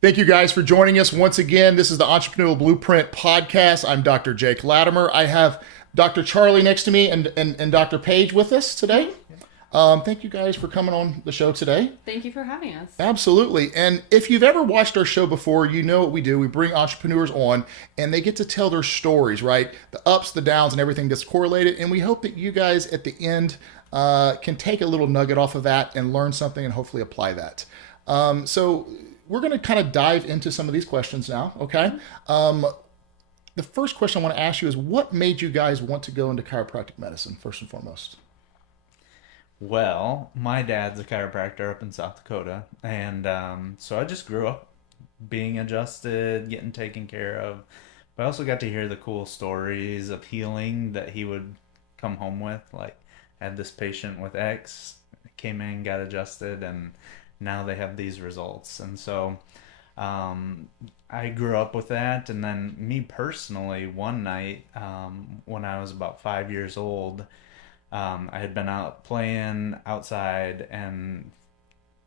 Thank you guys for joining us once again. This is the Entrepreneurial Blueprint podcast. I'm Dr. Jake Latimer. I have Dr. Charlie next to me and Dr. Paige with us today. Thank you guys for coming on the show today. Thank you for having us. Absolutely. And if you've ever watched our show before, you know what we do. We bring entrepreneurs on and they get to tell their stories, right? The ups, the downs, and everything that's correlated. And we hope that you guys at the end can take a little nugget off of that and learn something and hopefully apply that. So we're going to kind of dive into some of these questions now, okay? The first question I want to ask you is what made you guys want to go into chiropractic medicine, first and foremost? Well, my dad's a chiropractor up in South Dakota, and so I just grew up being adjusted, getting taken care of. But I also got to hear the cool stories of healing that he would come home with. Like, had this patient with X, came in, got adjusted, and now they have these results. And so I grew up with that. And then me personally, one night when I was about 5 years old, I had been out playing outside, and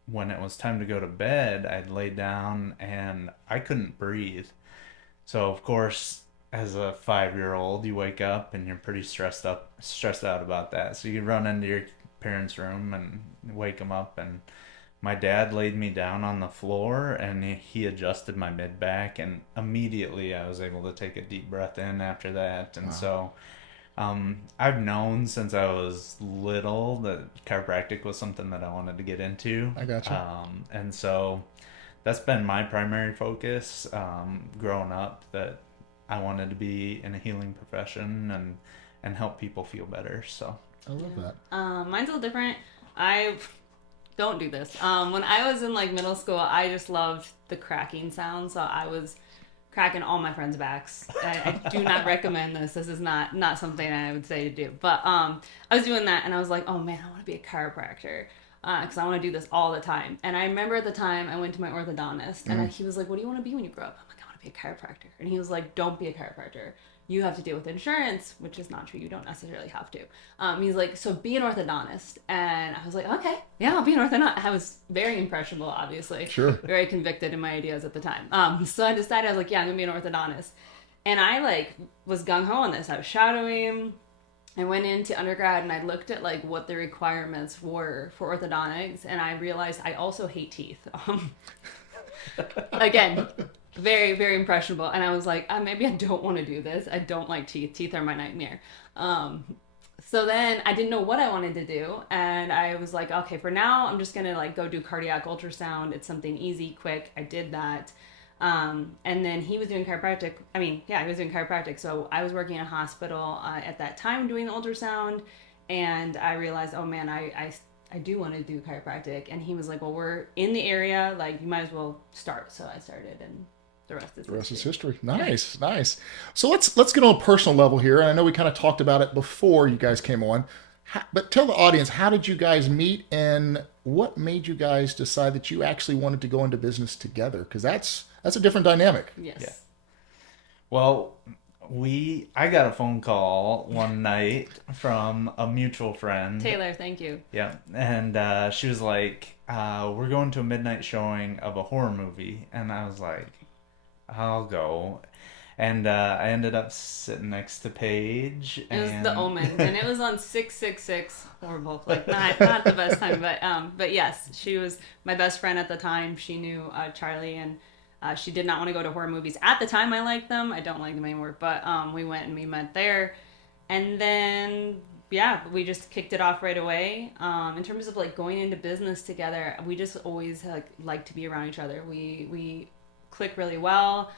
when it was time to go to bed, I'd laid down and I couldn't breathe. So of course, as a 5-year-old, you wake up and you're pretty stressed out about that. So you run into your parents' room and wake them up, and my dad laid me down on the floor and he adjusted my mid back, and immediately I was able to take a deep breath in after that. And so I've known since I was little that chiropractic was something that I wanted to get into. I gotcha. And so that's been my primary focus growing up, that I wanted to be in a healing profession and help people feel better. So I love that. Mine's a little different. I don't do this. When I was in like middle school, I just loved the cracking sound. So I was cracking all my friends' backs. I do not recommend this. This is not something I would say to do. But I was doing that, and I was like, oh man, I want to be a chiropractor because I want to do this all the time. And I remember at the time I went to my orthodontist, and he was like, what do you want to be when you grow up? I'm like, I want to be a chiropractor. And he was like, don't be a chiropractor. You have to deal with insurance, which is not true. You don't necessarily have to. He's like, so be an orthodontist. And I was like, okay, yeah, I'll be an orthodontist. I was very impressionable, obviously. Sure. Very convicted in my ideas at the time. So I decided, I was like, yeah, I'm going to be an orthodontist. And I like was gung-ho on this. I was shadowing. I went into undergrad and I looked at like what the requirements were for orthodontics. And I realized I also hate teeth. Again, very, very impressionable. And I was like, maybe I don't want to do this. I don't like teeth. Teeth are my nightmare. So then I didn't know what I wanted to do. And I was like, okay, for now, I'm just going to like go do cardiac ultrasound. It's something easy, quick. I did that. And then he was doing chiropractic. He was doing chiropractic. So I was working in a hospital at that time doing the ultrasound. And I realized, oh man, I do want to do chiropractic. And he was like, well, we're in the area. Like, you might as well start. So I started, and the rest is history. Nice, nice. So let's get on a personal level here. And I know we kind of talked about it before you guys came on, but tell the audience, how did you guys meet, and what made you guys decide that you actually wanted to go into business together? Because that's a different dynamic. Yes. yeah. Well, I got a phone call one night from a mutual friend. Taylor, thank you. Yeah, and she was like, we're going to a midnight showing of a horror movie. And I was like, I'll go. And I ended up sitting next to Paige. It was The Omen, and it was on 666. Horrible, like not the best time, but yes, she was my best friend at the time. She knew Charlie, and she did not want to go to horror movies at the time. I liked them. I don't like them anymore, but we went and we met there, and then we just kicked it off right away. In terms of like going into business together, we just always like to be around each other. We click really well.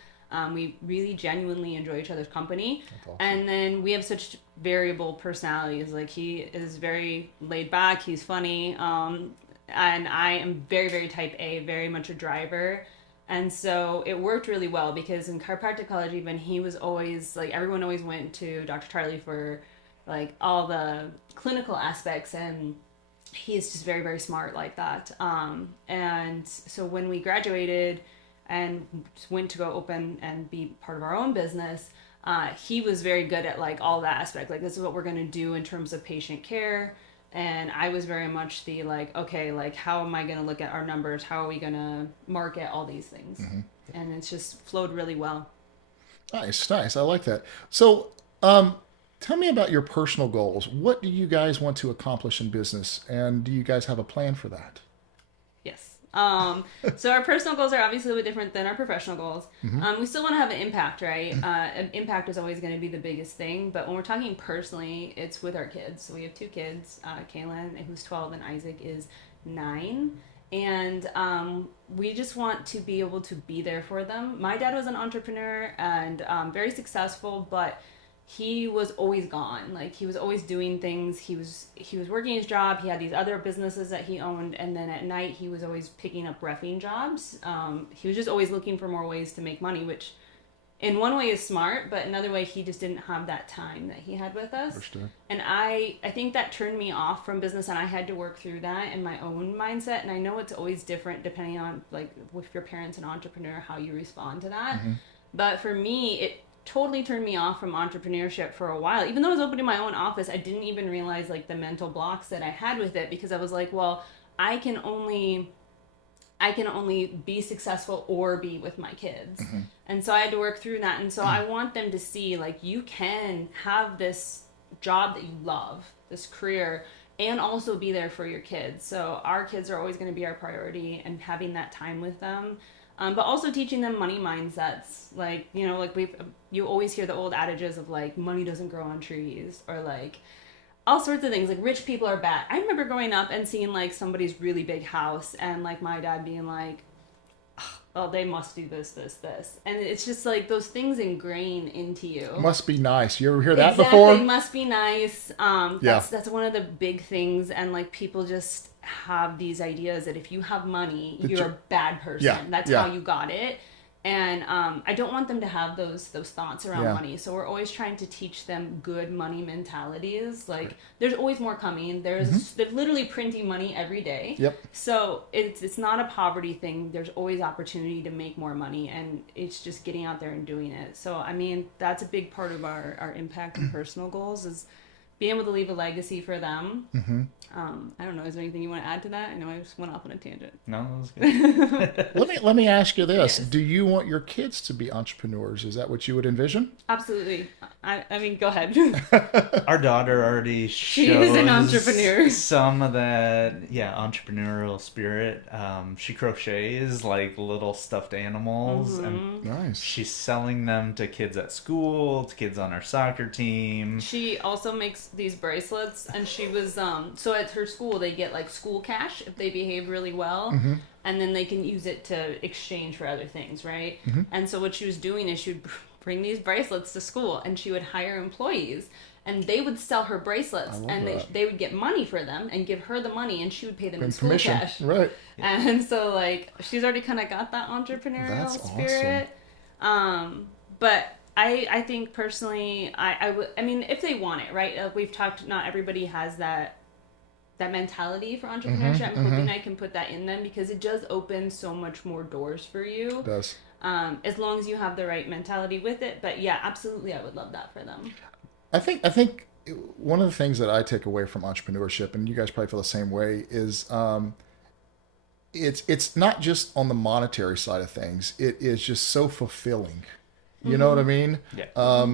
We really genuinely enjoy each other's company. Awesome. And then we have such variable personalities. Like, he is very laid back, he's funny, and I am very, very type A, very much a driver. And so it worked really well, because in chiropractic college even, he was always like, everyone always went to Dr. Charlie for like all the clinical aspects, and he's just very, very smart like that. And so when we graduated and went to go open and be part of our own business, he was very good at like all that aspect. Like, this is what we're going to do in terms of patient care. And I was very much the like, okay, like how am I going to look at our numbers? How are we going to market all these things? And it's just flowed really well. Nice. I like that. So, tell me about your personal goals. What do you guys want to accomplish in business, and do you guys have a plan for that? Yes. So our personal goals are obviously a bit different than our professional goals. We still want to have an impact, right? Impact is always going to be the biggest thing. But when we're talking personally, it's with our kids. So we have two kids, Kaylin, who's 12, and Isaac is 9. And we just want to be able to be there for them. My dad was an entrepreneur and very successful, but he was always gone. Like he was always doing things. He was working his job. He had these other businesses that he owned, and then at night he was always picking up reffing jobs. He was just always looking for more ways to make money, which in one way is smart, but another way he just didn't have that time that he had with us. Understood. And I think that turned me off from business, and I had to work through that in my own mindset. And I know it's always different depending on like if your parents an entrepreneur, how you respond to that. But for me, it totally turned me off from entrepreneurship for a while. Even though I was opening my own office, I didn't even realize like the mental blocks that I had with it, because I was like, well, I can only be successful or be with my kids. And so I had to work through that. And so I want them to see like you can have this job that you love, this career, and also be there for your kids. So our kids are always going to be our priority, and having that time with them. But also teaching them money mindsets. Like, you know, like you always hear the old adages of like money doesn't grow on trees, or like all sorts of things. Like rich people are bad. I remember growing up and seeing like somebody's really big house, and like my dad being like, oh, they must do this. And it's just like those things ingrain into you. Must be nice. You ever hear that Exactly. before? Must be nice. That's one of the big things. And like people just have these ideas that if you have money, you're a bad person. That's how you got it. And I don't want them to have those thoughts around money. So we're always trying to teach them good money mentalities. Like there's always more coming. They're literally printing money every day. So it's not a poverty thing. There's always opportunity to make more money, and it's just getting out there and doing it. So I mean, that's a big part of our impact and personal goals is being able to leave a legacy for them. I don't know. Is there anything you want to add to that? I know I just went off on a tangent. No, that was good. Let me ask you this. Yes. Do you want your kids to be entrepreneurs? Is that what you would envision? Absolutely. I mean, go ahead. Our daughter already She is an entrepreneur. Some of that, entrepreneurial spirit. She crochets like little stuffed animals, and Nice. she's selling them to kids at school, to kids on our soccer team. She also makes these bracelets, and she was so at her school they get like school cash if they behave really well, and then they can use it to exchange for other things, right? And so what she was doing is she would bring these bracelets to school, and she would hire employees, and they would sell her bracelets, and they would get money for them and give her the money, and she would pay them in school Commission. cash. Right. And so like she's already kind of got that entrepreneurial That's spirit. But I think personally, I mean, if they want it, right? We've talked, not everybody has that mentality for entrepreneurship. I'm hoping I can put that in them, because it does open so much more doors for you. It does. As long as you have the right mentality with it. But yeah, absolutely, I would love that for them. I think one of the things that I take away from entrepreneurship, and you guys probably feel the same way, is it's not just on the monetary side of things. It is just so fulfilling. You know what I mean? Yeah.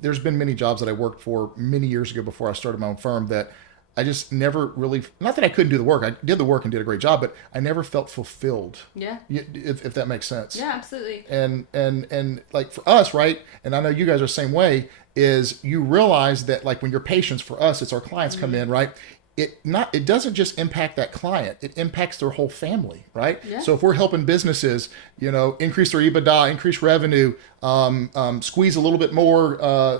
There's been many jobs that I worked for many years ago before I started my own firm that I just never really, not that I couldn't do the work. I did the work and did a great job, but I never felt fulfilled. Yeah. If that makes sense. Yeah, absolutely. And like for us, right? And I know you guys are the same way, is you realize that like when your patients, for us, it's our clients come in, right? It doesn't just impact that client, it impacts their whole family, right? Yeah. So if we're helping businesses, increase their EBITDA, increase revenue, squeeze a little bit more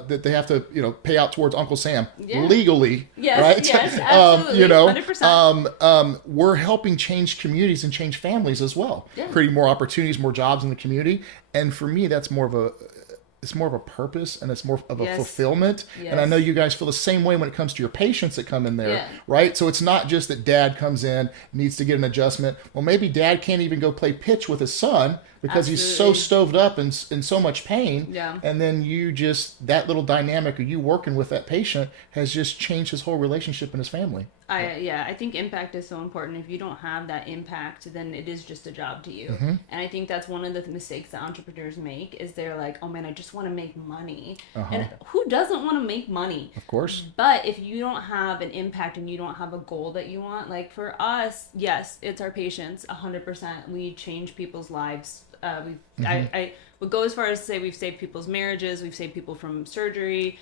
that they have to, pay out towards Uncle Sam legally, yes, right? Yes, absolutely, 100%. We're helping change communities and change families as well, Yeah. creating more opportunities, more jobs in the community. And for me, that's more of a purpose, and it's more of a fulfillment. Yes. And I know you guys feel the same way when it comes to your patients that come in there, right? So it's not just that dad comes in, needs to get an adjustment. Well, maybe dad can't even go play pitch with his son because he's so stoved up and in so much pain. Yeah. And then that little dynamic of you working with that patient has just changed his whole relationship and his family. I think impact is so important. If you don't have that impact, then it is just a job to you. And I think that's one of the mistakes that entrepreneurs make is they're like, oh man, I just want to make money. And who doesn't want to make money? Of course. But if you don't have an impact and you don't have a goal that you want, like for us, yes, it's our patients, 100%. We change people's lives. I would go as far as to say we've saved people's marriages, we've saved people from surgery,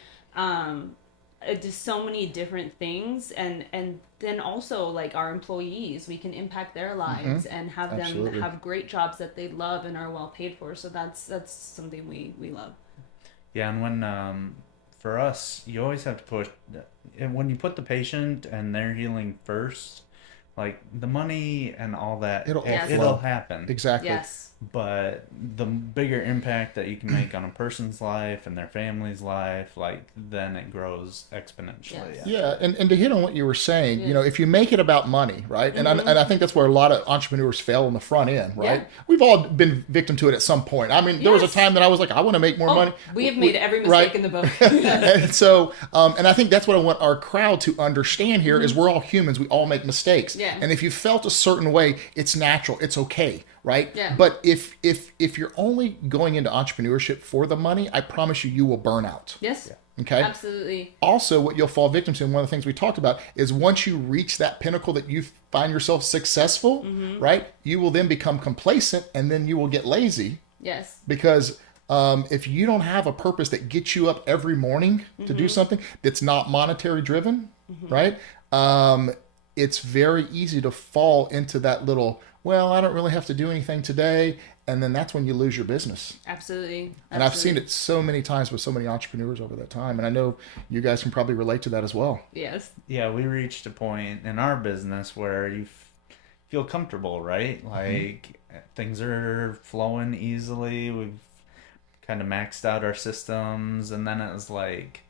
just so many different things, and then also like our employees, we can impact their lives and have them have great jobs that they love and are well paid for. So that's something we love. Yeah, and when for us, you always have to push. And when you put the patient and their healing first, like the money and all that, it'll happen. Exactly. Yes. But the bigger impact that you can make on a person's life and their family's life, like then it grows exponentially. Yes. Yeah, and to hit on what you were saying, you know, if you make it about money, right? And I think that's where a lot of entrepreneurs fail on the front end, right? Yeah. We've all been victim to it at some point. I mean, there was a time that I was like, I want to make more money. We have made every mistake in the book. And so, and I think that's what I want our crowd to understand here is we're all humans. We all make mistakes. Yeah. And if you felt a certain way, it's natural. It's okay. Right? Yeah. But if you're only going into entrepreneurship for the money, I promise you will burn out. Yes. Yeah. Okay? Absolutely. Also, what you'll fall victim to, and one of the things we talked about, is once you reach that pinnacle that you find yourself successful, right? You will then become complacent and then you will get lazy. Yes. Because if you don't have a purpose that gets you up every morning to do something that's not monetary driven, right? It's very easy to fall into that little, well, I don't really have to do anything today. And then that's when you lose your business. Absolutely. And I've seen it so many times with so many entrepreneurs over that time. And I know you guys can probably relate to that as well. Yes. Yeah, we reached a point in our business where you feel comfortable, right? Like things are flowing easily. We've kind of maxed out our systems. And then it was like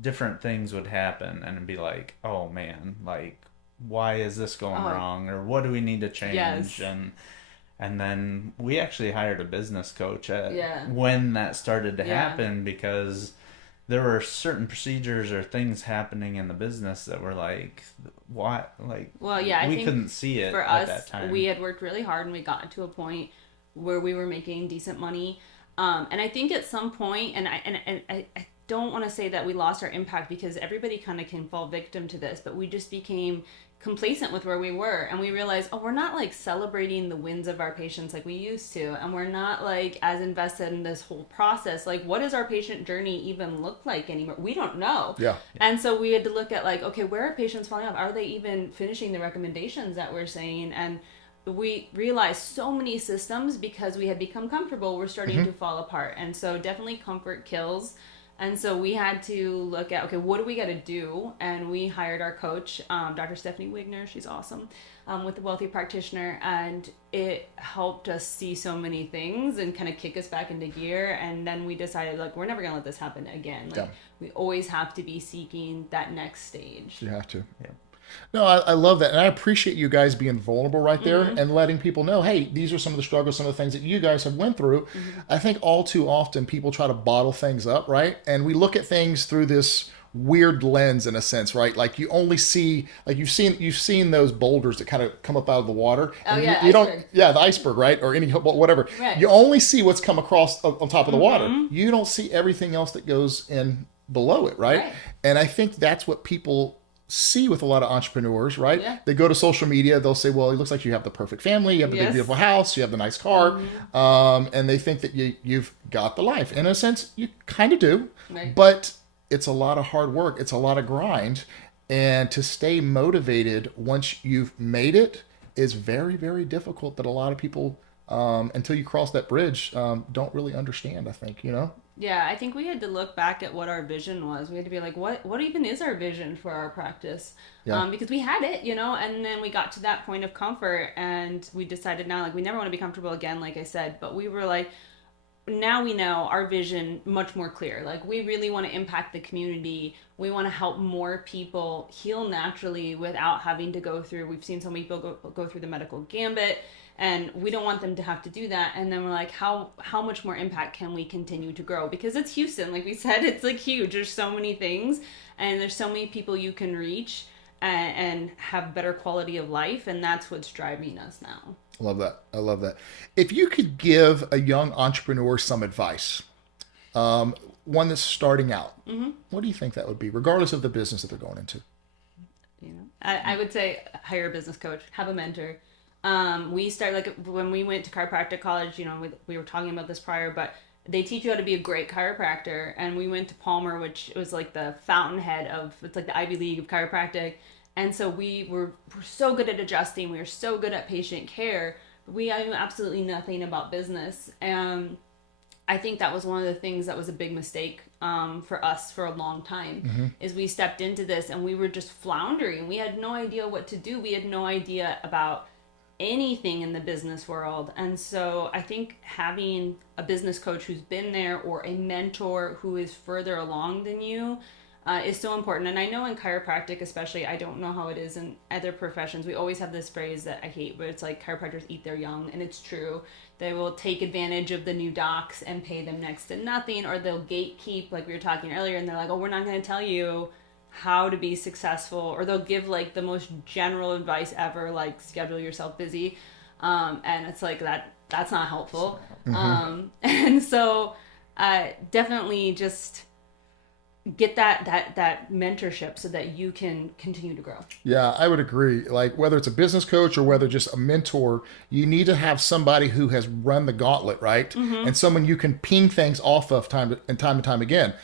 different things would happen and it'd be like, oh man, like, why is this going wrong, or what do we need to change? Yes. And then we actually hired a business coach when that started to happen, because there were certain procedures or things happening in the business that were like, what? Like, I we think couldn't see it for at us, that time. We had worked really hard and we got to a point where we were making decent money. And I think at some point, and I don't want to say that we lost our impact, because everybody kind of can fall victim to this, but we just became complacent with where we were, and we realized, we're not like celebrating the wins of our patients like we used to, and we're not like as invested in this whole process. Like, what does our patient journey even look like anymore? We don't know. Yeah. And so we had to look at like, okay, where are patients falling off? Are they even finishing the recommendations that we're saying? And we realized so many systems, because we had become comfortable, were starting to fall apart. And so definitely comfort kills. And so we had to look at, okay, what do we got to do? And we hired our coach, Dr. Stephanie Wigner. She's awesome, with the Wealthy Practitioner. And it helped us see so many things and kind of kick us back into gear. And then we decided, like, we're never going to let this happen again. Like, we always have to be seeking that next stage. You have to. Yeah. No, I love that. And I appreciate you guys being vulnerable right there and letting people know, hey, these are some of the struggles, some of the things that you guys have went through. I think all too often people try to bottle things up, right? And we look at things through this weird lens in a sense, right? Like you only see, like you've seen those boulders that kind of come up out of the water. And you don't, the iceberg, right? Or any, whatever. Right. You only see what's come across on top of the water. You don't see everything else that goes in below it, right? And I think that's what people see with a lot of entrepreneurs, right? Yeah. They go to social media, they'll say, well, it looks like you have the perfect family, you have the big beautiful house, you have the nice car, and they think that you've got the life. In a sense, you kind of do, but it's a lot of hard work, it's a lot of grind, and to stay motivated once you've made it is very, very difficult, that a lot of people, until you cross that bridge, don't really understand, I think, you know? Yeah, I think we had to look back at what our vision was. We had to be like, what even is our vision for our practice? Because we had it, you know, and then we got to that point of comfort, and we decided now, like, we never want to be comfortable again, like I said, but we were like, now we know our vision much more clear. Like, we really want to impact the community. We want to help more people heal naturally without having to go through, we've seen so many people go through the medical gambit, and we don't want them to have to do that. And then we're like, how much more impact can we continue to grow? Because it's Houston, like we said, it's like huge. There's so many things, and there's so many people you can reach. and have better quality of life. And that's what's driving us now. I love that. I love that. If you could give a young entrepreneur some advice, one that's starting out, what do you think that would be, regardless of the business that they're going into? You know, I would say hire a business coach, have a mentor. We started, like, when we went to chiropractic college, you know, we were talking about this prior, but they teach you how to be a great chiropractor. And we went to Palmer, which was like the fountainhead of, it's like the Ivy League of chiropractic. And so we're so good at adjusting. We were so good at patient care. We knew absolutely nothing about business. And I think that was one of the things that was a big mistake for us for a long time, is we stepped into this and we were just floundering. We had no idea what to do. We had no idea about anything in the business world. And so I think having a business coach who's been there, or a mentor who is further along than you, is so important. And I know in chiropractic especially, I don't know how it is in other professions, we always have this phrase that I hate, but it's like chiropractors eat their young, and it's true. They will take advantage of the new docs and pay them next to nothing, or they'll gatekeep, like we were talking earlier, and they're like, oh, we're not going to tell you how to be successful, or they'll give like the most general advice ever, like schedule yourself busy, and it's like that's not helpful. And so definitely just get that mentorship so that you can continue to grow. Yeah, I would agree. Like, whether it's a business coach or whether just a mentor, you need to have somebody who has run the gauntlet, right? And someone you can ping things off of time and time again.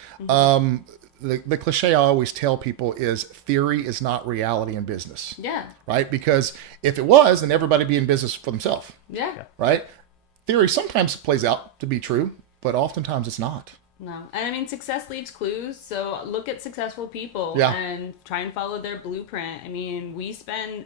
The cliche I always tell people is theory is not reality in business. Yeah. Right? Because if it was, then everybody would be in business for themselves. Yeah. Right? Theory sometimes plays out to be true, but oftentimes it's not. No. And I mean, success leaves clues. So look at successful people Yeah. and try and follow their blueprint. I mean,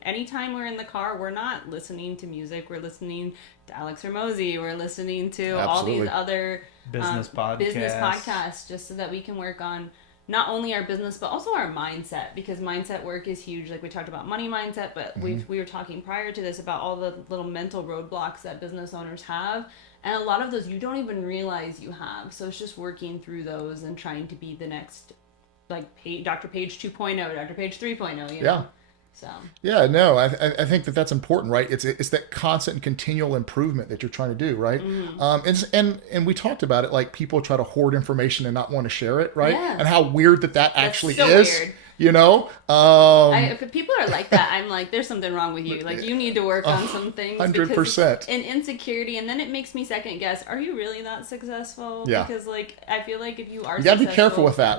anytime we're in the car, we're not listening to music. We're listening to Alex Hormozy. We're listening to all these other business podcasts, just so that we can work on not only our business, but also our mindset, because mindset work is huge. Like we talked about money mindset, but we were talking prior to this about all the little mental roadblocks that business owners have. And a lot of those you don't even realize you have. So it's just working through those and trying to be the next, like Dr. Paige 2.0, Dr. Paige 3.0, you know? Yeah. So. Yeah, no, I think that's important, right? It's that constant and continual improvement that you're trying to do, right? And we talked about it, like people try to hoard information and not want to share it, right? Yeah. And how weird that actually so is. Weird. You know, if people are like that, I'm like, there's something wrong with you. Like, you need to work on some things. 100%. And insecurity, and then it makes me second guess: are you really that successful? Yeah. Because like, I feel like if you are, you gotta be careful with that.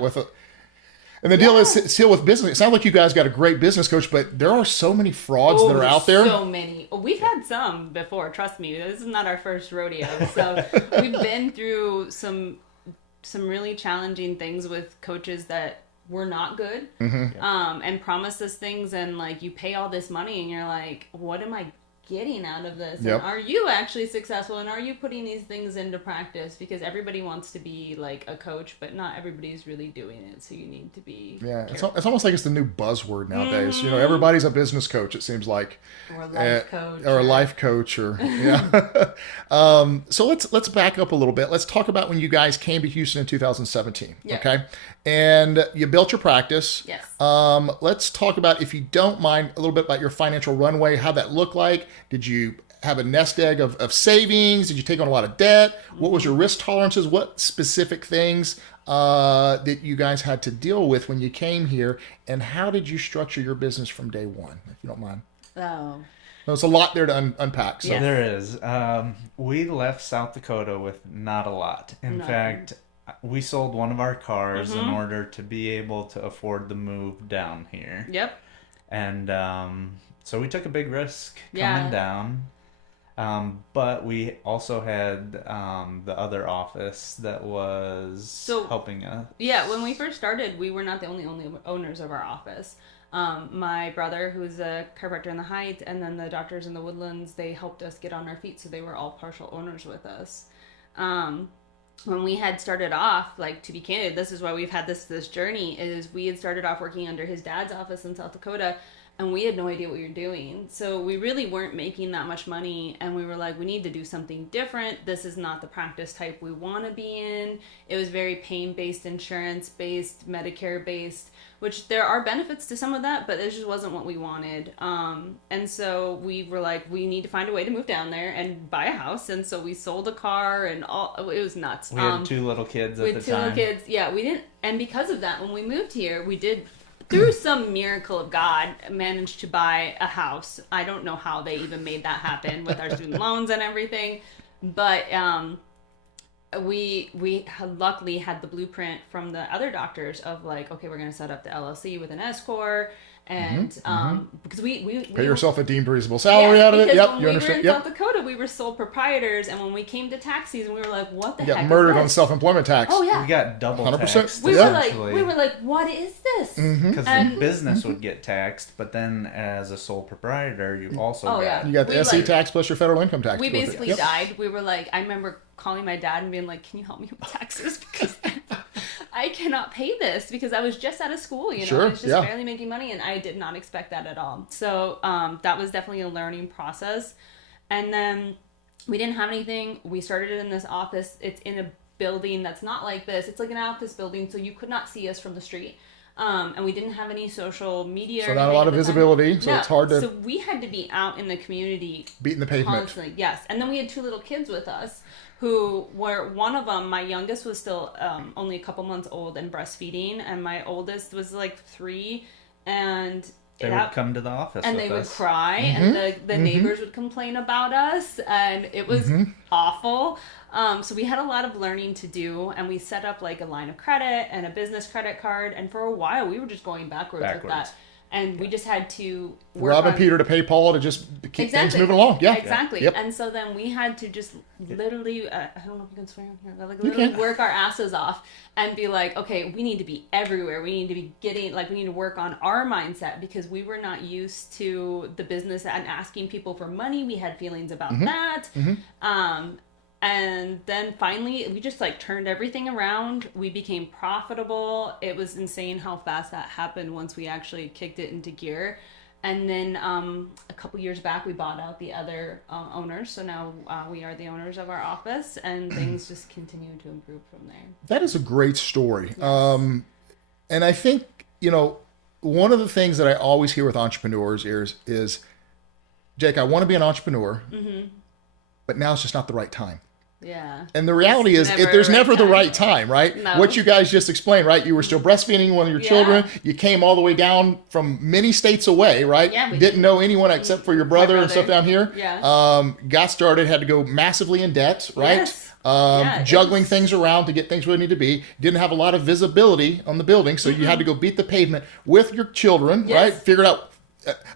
And the deal is still with business. It sounds like you guys got a great business coach, but there are so many frauds that are out there. So many. We've had some before. Trust me, this is not our first rodeo. So we've been through some really challenging things with coaches that were not good, and promise us things, and like you pay all this money, and you're like, what am I getting out of this? Yep. And are you actually successful, and are you putting these things into practice? Because everybody wants to be like a coach, but not everybody's really doing it, so you need to be it's almost like it's the new buzzword nowadays. You know, everybody's a business coach, it seems like, or a life coach, or a life coach, or so let's back up a little bit. Let's talk about when you guys came to Houston in 2017. Okay, and you built your practice. Yes. Let's talk about, if you don't mind, a little bit about your financial runway, how that looked like. Did you have a nest egg of savings? Did you take on a lot of debt? What was your risk tolerances? What specific things that you guys had to deal with when you came here? And how did you structure your business from day one, if you don't mind? Oh. There's a lot there to unpack. So. Yes. There is. We left South Dakota with not a lot. In fact, we sold one of our cars in order to be able to afford the move down here. Yep. And so we took a big risk coming down. But we also had the other office that was helping us. Yeah, when we first started, we were not the only owners of our office. My brother, who's a chiropractor in the Heights, and then the doctors in the Woodlands, they helped us get on our feet, so they were all partial owners with us. When we had started off, like, to be candid, this is why we've had this journey, is we had started off working under his dad's office in South Dakota, and we had no idea what we were doing. So we really weren't making that much money, and we were like, we need to do something different. This is not the practice type we want to be in. It was very pain-based, insurance-based, Medicare-based, which there are benefits to some of that, but it just wasn't what we wanted. And so we were like, we need to find a way to move down there and buy a house. And so we sold a car and it was nuts. We had 2 little kids at the time. With 2 little kids, yeah, we didn't, and because of that, when we moved here, we did, through some miracle of God, managed to buy a house. I don't know how they even made that happen with our student loans and everything, but we luckily had the blueprint from the other doctors of like, okay, we're going to set up the LLC with an S corp, and because we pay yourself a deemed reasonable salary out of it. Yep, when you understand. We were in South Dakota, we were sole proprietors, and when we came to tax season, we were like, what the You heck got murdered is on this? self-employment tax. Oh yeah, We got double 100%. taxed. we essentially. were like, what is this? Because the business would get taxed, but then as a sole proprietor, you also Oh, got yeah. You got the We, SE tax plus your federal income tax. We with it. basically Yep. died. We were like, I remember calling my dad and being like, can you help me with taxes? Because I cannot pay this, because I was just out of school, you know, Sure, I was just yeah. barely making money, and I did not expect that at all. So that was definitely a learning process. And then we didn't have anything. We started it in this office. It's in a building that's not like this. It's like an office building, so you could not see us from the street. And we didn't have any social media. So or not a anything lot at of the time. visibility, so No. it's hard to So we had to be out in the community beat the pavement. constantly. Yes, and then we had 2 little kids with us, who were, one of them, my youngest was still only a couple months old and breastfeeding, and my oldest was like 3, and They would come to the office and with they would us. cry, and the neighbors would complain about us, and it was awful. So we had a lot of learning to do, and we set up like a line of credit and a business credit card, and for a while we were just going backwards. With that. And we just had to work robbing on... Peter to pay Paul to just keep things moving along. Yeah, Exactly. Yep. And so then we had to just literally, I don't know if you can swear on here, but like literally work our asses off and be like, okay, we need to be everywhere. We need to be getting, like, we need to work on our mindset, because we were not used to the business and asking people for money. We had feelings about that. And then finally, we just like turned everything around. We became profitable. It was insane how fast that happened once we actually kicked it into gear. And then a couple years back, we bought out the other owners. So now we are the owners of our office, and things just continue to improve from there. That is a great story. And I think, you know, one of the things that I always hear with entrepreneurs is Jake, I want to be an entrepreneur, but now it's just not the right time. Yeah. And the reality is, there's never the right time, right? No. What you guys just explained, right? You were still breastfeeding one of your children. You came all the way down from many states away, right? Yeah, we didn't know anyone except for your brother and stuff down here. Yeah. Got started, had to go massively in debt, right? Yes. Juggling things around to get things where they need to be. Didn't have a lot of visibility on the building, so you had to go beat the pavement with your children, right? Figured out.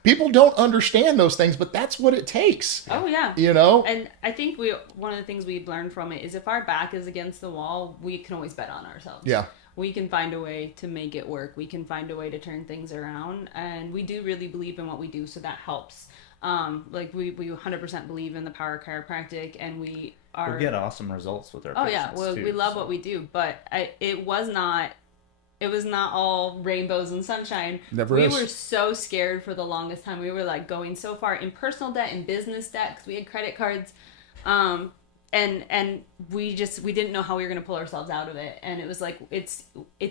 People don't understand those things, but that's what it takes. Oh yeah. You know? And I think one of the things we've learned from it is, if our back is against the wall, we can always bet on ourselves. Yeah. We can find a way to make it work. We can find a way to turn things around, and we do really believe in what we do, so that helps. Like we 100% believe in the power of chiropractic, and we get awesome results with our Oh patients yeah, well, too, we love what we do, but it was not all rainbows and sunshine. Never we is. were so scared for the longest time. We were like going so far in personal debt and business debt, because we had credit cards, and we didn't know how we were going to pull ourselves out of it. And it was like, it's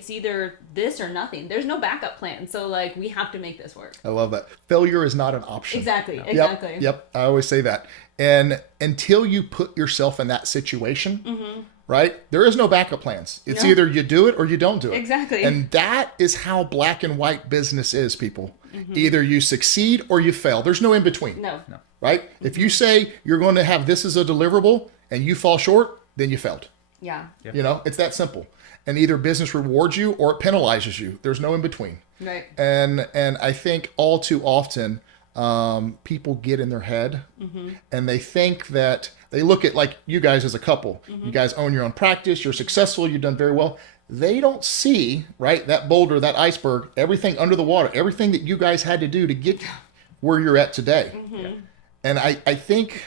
either this or nothing. There's no backup plan. So like, we have to make this work. I love that. Failure is not an option. Exactly. Yep, Exactly. Yep. I always say that. And until you put yourself in that situation, right, there is no backup plans. It's either you do it or you don't do it. Exactly. And that is how black and white business is, people. Either you succeed or you fail. There's no in between. No. Right? If you say you're going to have this as a deliverable and you fall short, then you failed. Yeah. You know, it's that simple. And either business rewards you or it penalizes you. There's no in between. Right. And I think all too often people get in their head and they think that they look at, like, you guys as a couple. You guys own your own practice. You're successful. You've done very well. They don't see, right, that boulder, that iceberg, everything under the water, everything that you guys had to do to get where you're at today. And I think,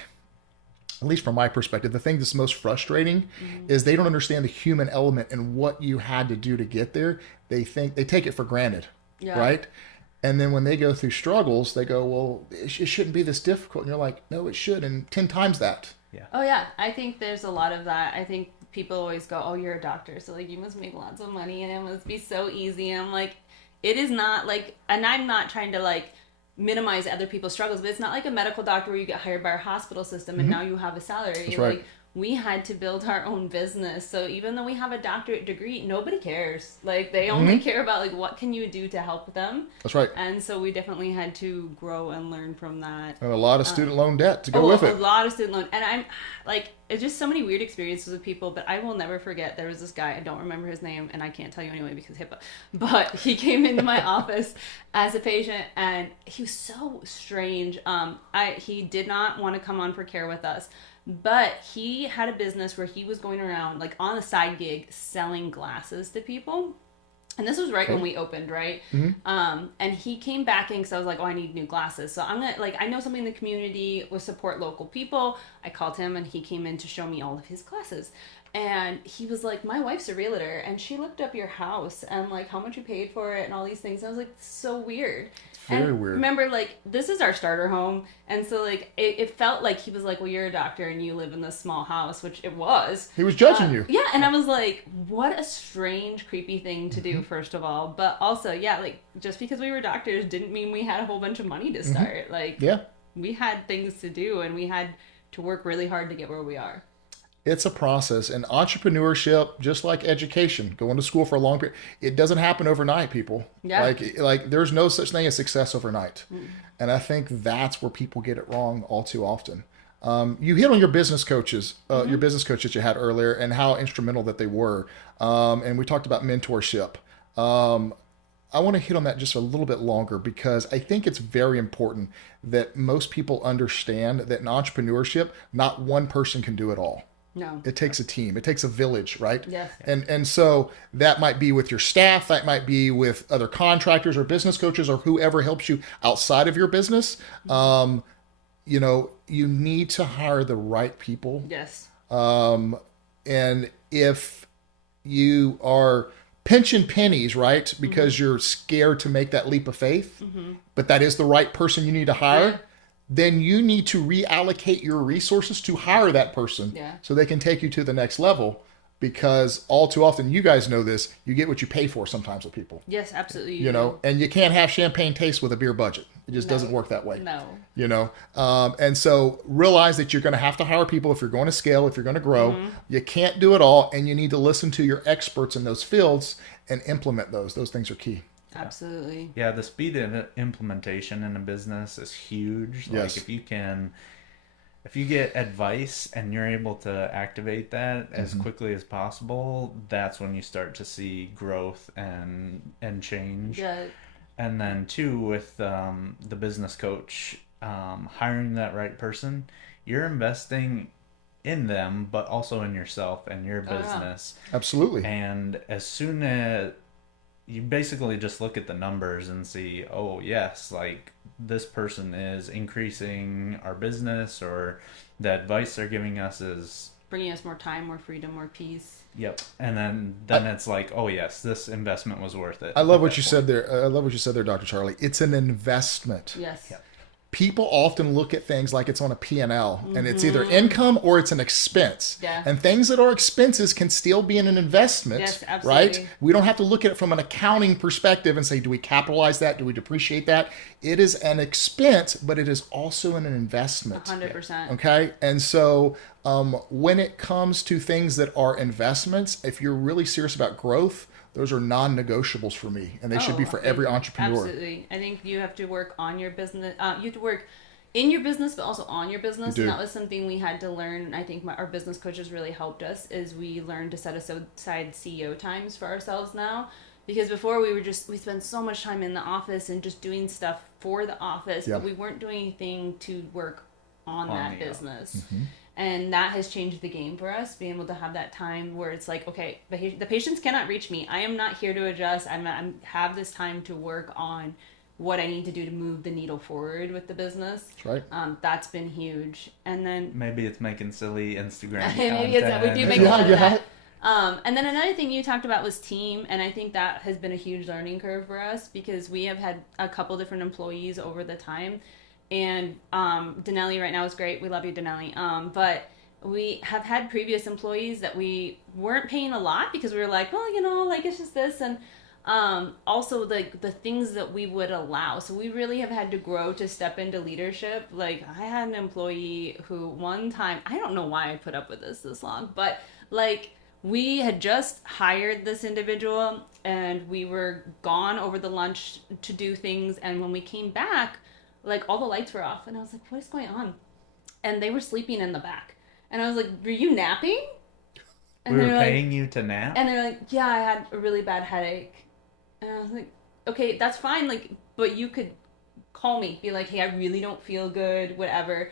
at least from my perspective, the thing that's most frustrating is they don't understand the human element and what you had to do to get there. They take it for granted, right? And then when they go through struggles, they go, well, it shouldn't be this difficult. And you're like, no, it should. And 10 times that. Yeah. Oh yeah, I think there's a lot of that. I think people always go, "Oh, you're a doctor, so like you must make lots of money and it must be so easy." And I'm like, it is not like, and I'm not trying to like minimize other people's struggles, but it's not like a medical doctor where you get hired by our hospital system and now you have a salary. That's right. Like we had to build our own business. So even though we have a doctorate degree, nobody cares. Like they only care about like what can you do to help them. That's right. And so we definitely had to grow and learn from that. And a lot of student loan debt to go with it. A lot of student loan. And I'm like, it's just so many weird experiences with people, but I will never forget. There was this guy, I don't remember his name, and I can't tell you anyway because HIPAA, but he came into my office as a patient and he was so strange. He did not want to come on for care with us. But he had a business where he was going around like on a side gig selling glasses to people. And this was right when we opened, right? And he came back in because I was like, oh, I need new glasses. So I'm going to, like, I know somebody in the community will support local people. I called him and he came in to show me all of his glasses. And he was like, my wife's a realtor and she looked up your house and like how much you paid for it and all these things. And I was like, so weird. Very and weird. Remember, like, this is our starter home. And so, like, it felt like he was like, well, you're a doctor and you live in this small house, which it was. He was judging you. Yeah, and I was like, what a strange, creepy thing to do, first of all. But also, yeah, like, just because we were doctors didn't mean we had a whole bunch of money to start. Like, we had things to do and we had to work really hard to get where we are. It's a process, and entrepreneurship, just like education, going to school for a long period, it doesn't happen overnight, people. Yeah. Like there's no such thing as success overnight. And I think that's where people get it wrong all too often. You hit on your business coaches, your business coach that you had earlier, and how instrumental that they were. And we talked about mentorship. I want to hit on that just a little bit longer because I think it's very important that most people understand that in entrepreneurship, not one person can do it all. No. It takes a team. It takes a village, right? Yes. And so that might be with your staff. That might be with other contractors or business coaches or whoever helps you outside of your business. You know, you need to hire the right people. Yes. And if you are pinching pennies, right, because you're scared to make that leap of faith, but that is the right person you need to hire, then you need to reallocate your resources to hire that person so they can take you to the next level. Because all too often, you guys know this, you get what you pay for sometimes with people. Yes, absolutely. You know, and you can't have champagne taste with a beer budget. It just doesn't work that way. No. You know, and so realize that you're going to have to hire people if you're going to scale, if you're going to grow. You can't do it all, and you need to listen to your experts in those fields and implement those. Those things are key. Absolutely. Yeah, the speed of implementation in a business is huge. Yes. Like if you get advice and you're able to activate that as quickly as possible, that's when you start to see growth and change. Yeah. And then too, with the business coach, hiring that right person, you're investing in them, but also in yourself and your business. Absolutely. And as soon as you basically just look at the numbers and see, oh yes, like this person is increasing our business, or the advice they're giving us is bringing us more time, more freedom, more peace. Yep. And then it's like, oh yes, this investment was worth it. I love what you said there. I love what you said there, Dr. Charlie. It's an investment. Yes. Yep. People often look at things like it's on a P&L, and it's either income or it's an expense. Yeah. And things that are expenses can still be an investment, Yes, absolutely. right? We don't have to look at it from an accounting perspective and say, do we capitalize that? Do we depreciate that? It is an expense, but it is also an investment. 100%. Okay? And so when it comes to things that are investments, if you're really serious about growth, those are non-negotiables for me, and they should be for every entrepreneur. Absolutely. I think you have to work on your business. You have to work in your business, but also on your business. And that was something we had to learn. I think our business coaches really helped us, is we learned to set aside CEO times for ourselves now. Because before we spent so much time in the office and just doing stuff for the office, but we weren't doing anything to work on that business. And that has changed the game for us, being able to have that time where it's like, okay, the patients cannot reach me. I am not here to adjust. I have this time to work on what I need to do to move the needle forward with the business. That's right. That's been huge. And then maybe it's making silly Instagram maybe content. we do make a lot of that. And then another thing you talked about was team, and I think that has been a huge learning curve for us because we have had a couple different employees over the time, and Denelli right now is great. We love you, Denelli. But we have had previous employees that we weren't paying a lot because we were like, well, like it's just this, and also the things that we would allow. So we really have had to grow to step into leadership. Like I had an employee who one time, I don't know why I put up with this long, but like we had just hired this individual and we were gone over the lunch to do things. And when we came back, like all the lights were off and I was like, what is going on? And they were sleeping in the back. And I was like, were you napping? And we were like, paying you to nap? And they're like, yeah, I had a really bad headache. And I was like, okay, that's fine. Like, but you could call me, be like, hey, I really don't feel good, whatever.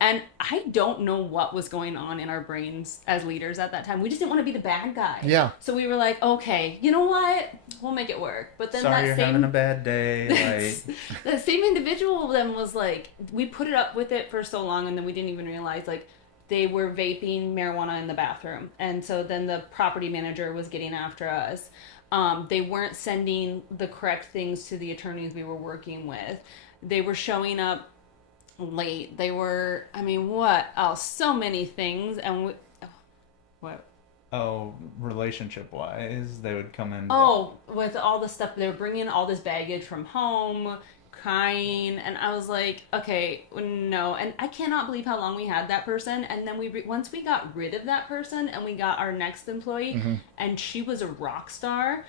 And I don't know what was going on in our brains as leaders at that time. We just didn't want to be the bad guy. Yeah. So we were like, okay, you know what? We'll make it work. But then Sorry, that you're same, having a bad day. Like, the same individual then was like, we put it up with it for so long, and then we didn't even realize like they were vaping marijuana in the bathroom, and so then the property manager was getting after us. They weren't sending the correct things to the attorneys we were working with. They were showing up late. They were, I mean, what else? So many things. And what? oh, relationship wise, they would come in. Oh, with all the stuff, they were bringing all this baggage from home, crying, and I was like, okay, no. And I cannot believe how long we had that person. And then once we got rid of that person and we got our next employee, and she was a rock star,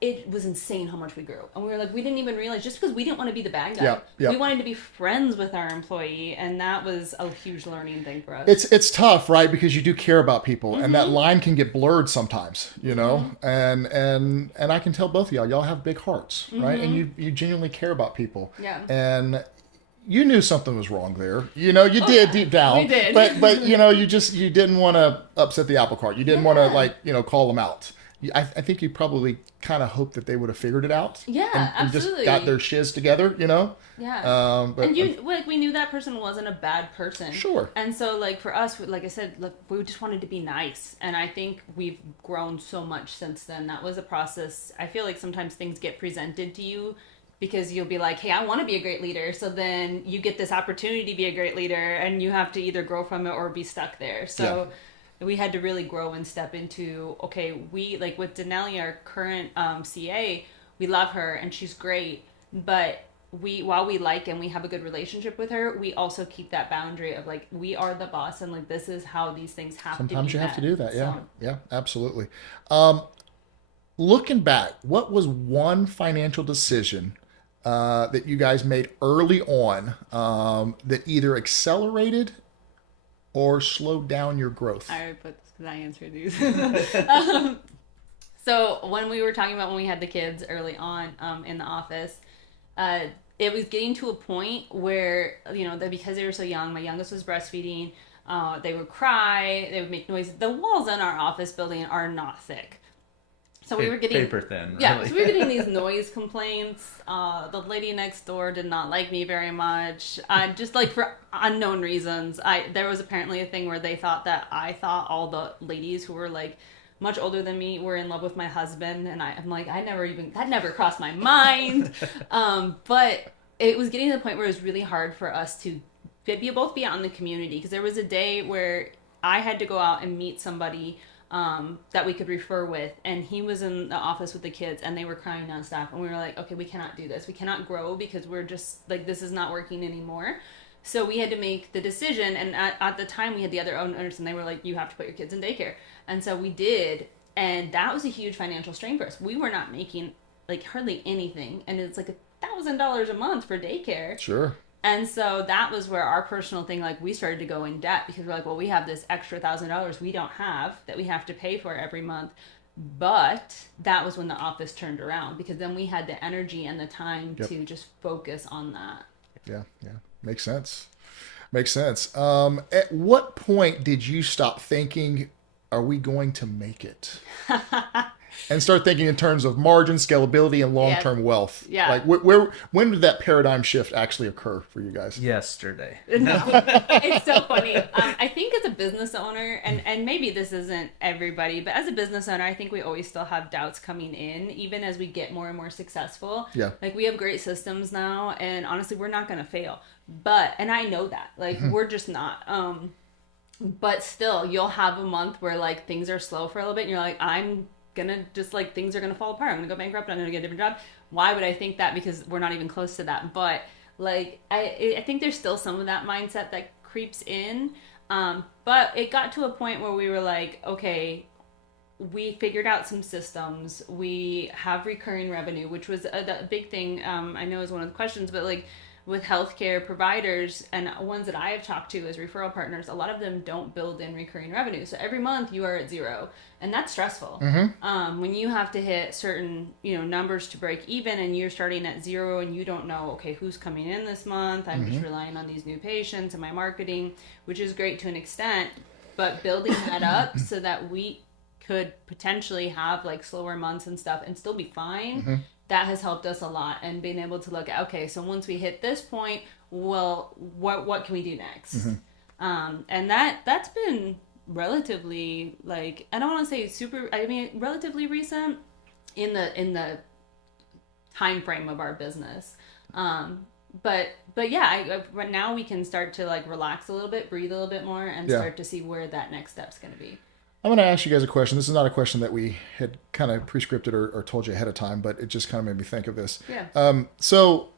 it was insane how much we grew. And we were like, we didn't even realize, just because we didn't want to be the bad guy. Yep. We wanted to be friends with our employee, and that was a huge learning thing for us. It's tough, right? Because you do care about people, and that line can get blurred sometimes, and I can tell both of y'all have big hearts, right? And you genuinely care about people. Yeah. And you knew something was wrong there. You did deep down. We did. But you didn't want to upset the apple cart. You didn't want to call them out. I think you probably kind of hoped that they would have figured it out. Yeah, and absolutely. just got their shiz together, Yeah. But And we knew that person wasn't a bad person. Sure. And so, like, for us, like I said, look, we just wanted to be nice. And I think we've grown so much since then. That was a process. I feel like sometimes things get presented to you because you'll be like, hey, I want to be a great leader. So then you get this opportunity to be a great leader, and you have to either grow from it or be stuck there. So we had to really grow and step into, okay, we, like with Denelli, our current CA, we love her and she's great, but while we like and we have a good relationship with her, we also keep that boundary of like, we are the boss and like, this is how these things have to be sometimes you have to do that. Yeah. So, Yeah, absolutely. Looking back, what was one financial decision that you guys made early on that either accelerated or slowed down your growth? I already put this because I answered these. So when we were talking about when we had the kids early on in the office, it was getting to a point where, because they were so young, my youngest was breastfeeding, they would cry, they would make noise. The walls in our office building are not thick. So we were getting paper thin. Really. Yeah, so we were getting these noise complaints. The lady next door did not like me very much, just like for unknown reasons. There was apparently a thing where they thought that I thought all the ladies who were like much older than me were in love with my husband, and I'm like, that never crossed my mind. But it was getting to the point where it was really hard for us to both be out in the community, because there was a day where I had to go out and meet somebody that we could refer with, and he was in the office with the kids and they were crying nonstop, and we were like, okay, we cannot do this, we cannot grow because we're just like, this is not working anymore. So we had to make the decision, and at the time we had the other owners and they were like, you have to put your kids in daycare, and so we did, and that was a huge financial strain for us. We were not making like hardly anything, and it's like $1,000 a month for daycare. Sure. And so that was where our personal thing, like, we started to go in debt, because we're like, well, we have this extra $1,000 we don't have that we have to pay for every month. But that was when the office turned around, because then we had the energy and the time to just focus on that. Yeah. Makes sense. At what point did you stop thinking, are we going to make it? and start thinking in terms of margin, scalability, and long-term wealth. Yeah. Like when did that paradigm shift actually occur for you guys? Yesterday. No, it's so funny. I think as a business owner, and maybe this isn't everybody, but as a business owner, I think we always still have doubts coming in, even as we get more and more successful. Yeah. Like we have great systems now, and honestly, we're not going to fail. And I know that, like, we're just not. But still, you'll have a month where like things are slow for a little bit, and you're like, I'm gonna just like things are gonna fall apart. I'm gonna go bankrupt. I'm gonna get a different job. Why would I think that? Because we're not even close to that. But like, I think there's still some of that mindset that creeps in. But it got to a point where we were like, okay, we figured out some systems. We have recurring revenue, which was a big thing. I know is one of the questions, but like with healthcare providers and ones that I have talked to as referral partners, a lot of them don't build in recurring revenue. So every month you are at zero, and that's stressful. When you have to hit certain, numbers to break even, and you're starting at zero, and you don't know, okay, who's coming in this month? I'm just relying on these new patients and my marketing, which is great to an extent, but building that up so that we could potentially have like slower months and stuff and still be fine. That has helped us a lot, and being able to look at, okay, so once we hit this point, well, what can we do next? And that's been relatively, like, I don't want to say relatively recent in the time frame of our business. But yeah, right now we can start to like relax a little bit, breathe a little bit more, and start to see where that next step's going to be. I'm going to ask you guys a question. This is not a question that we had kind of pre-scripted or told you ahead of time, but it just kind of made me think of this. Yeah. So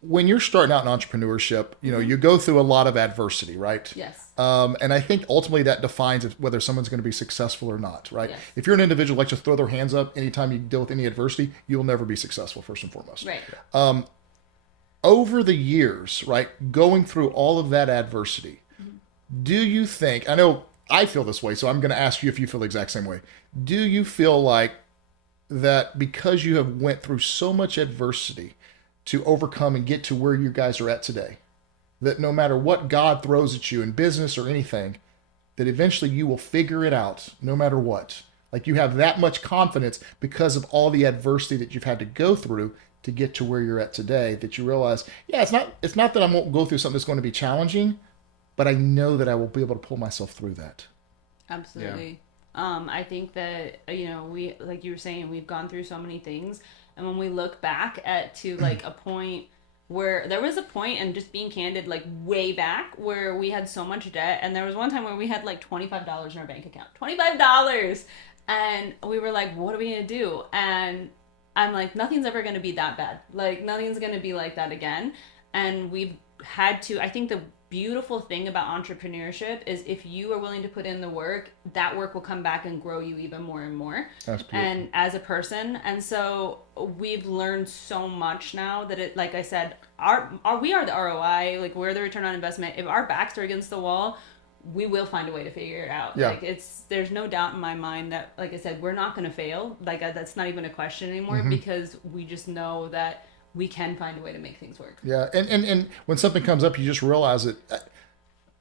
when you're starting out in entrepreneurship, you go through a lot of adversity, right? Yes. And I think ultimately that defines whether someone's going to be successful or not, right? Yes. If you're an individual who likes to throw their hands up anytime you deal with any adversity, you'll never be successful, first and foremost. Right. Over the years, right, going through all of that adversity, do you think, I know I feel this way, so I'm going to ask you if you feel the exact same way. Do you feel like that because you have went through so much adversity to overcome and get to where you guys are at today, that no matter what God throws at you in business or anything, that eventually you will figure it out no matter what? Like you have that much confidence because of all the adversity that you've had to go through to get to where you're at today, that you realize, yeah, it's not that I won't go through something that's going to be challenging, but I know that I will be able to pull myself through that. Absolutely. Yeah. I think that, we, like you were saying, we've gone through so many things. And when we look back to like a point where there was a point, and just being candid, like way back, where we had so much debt. And there was one time where we had like $25 in our bank account. $25! And we were like, what are we going to do? And I'm like, nothing's ever going to be that bad. Like, nothing's going to be like that again. And we've had to, I think the beautiful thing about entrepreneurship is if you are willing to put in the work, that work will come back and grow you even more and more. That's beautiful. And as a person. And so we've learned so much now that it, like I said, we are the ROI, like we're the return on investment. If our backs are against the wall, we will find a way to figure it out. Yeah. Like there's no doubt in my mind that, like I said, we're not going to fail. Like that's not even a question anymore, because we just know that we can find a way to make things work. Yeah. And when something comes up, you just realize that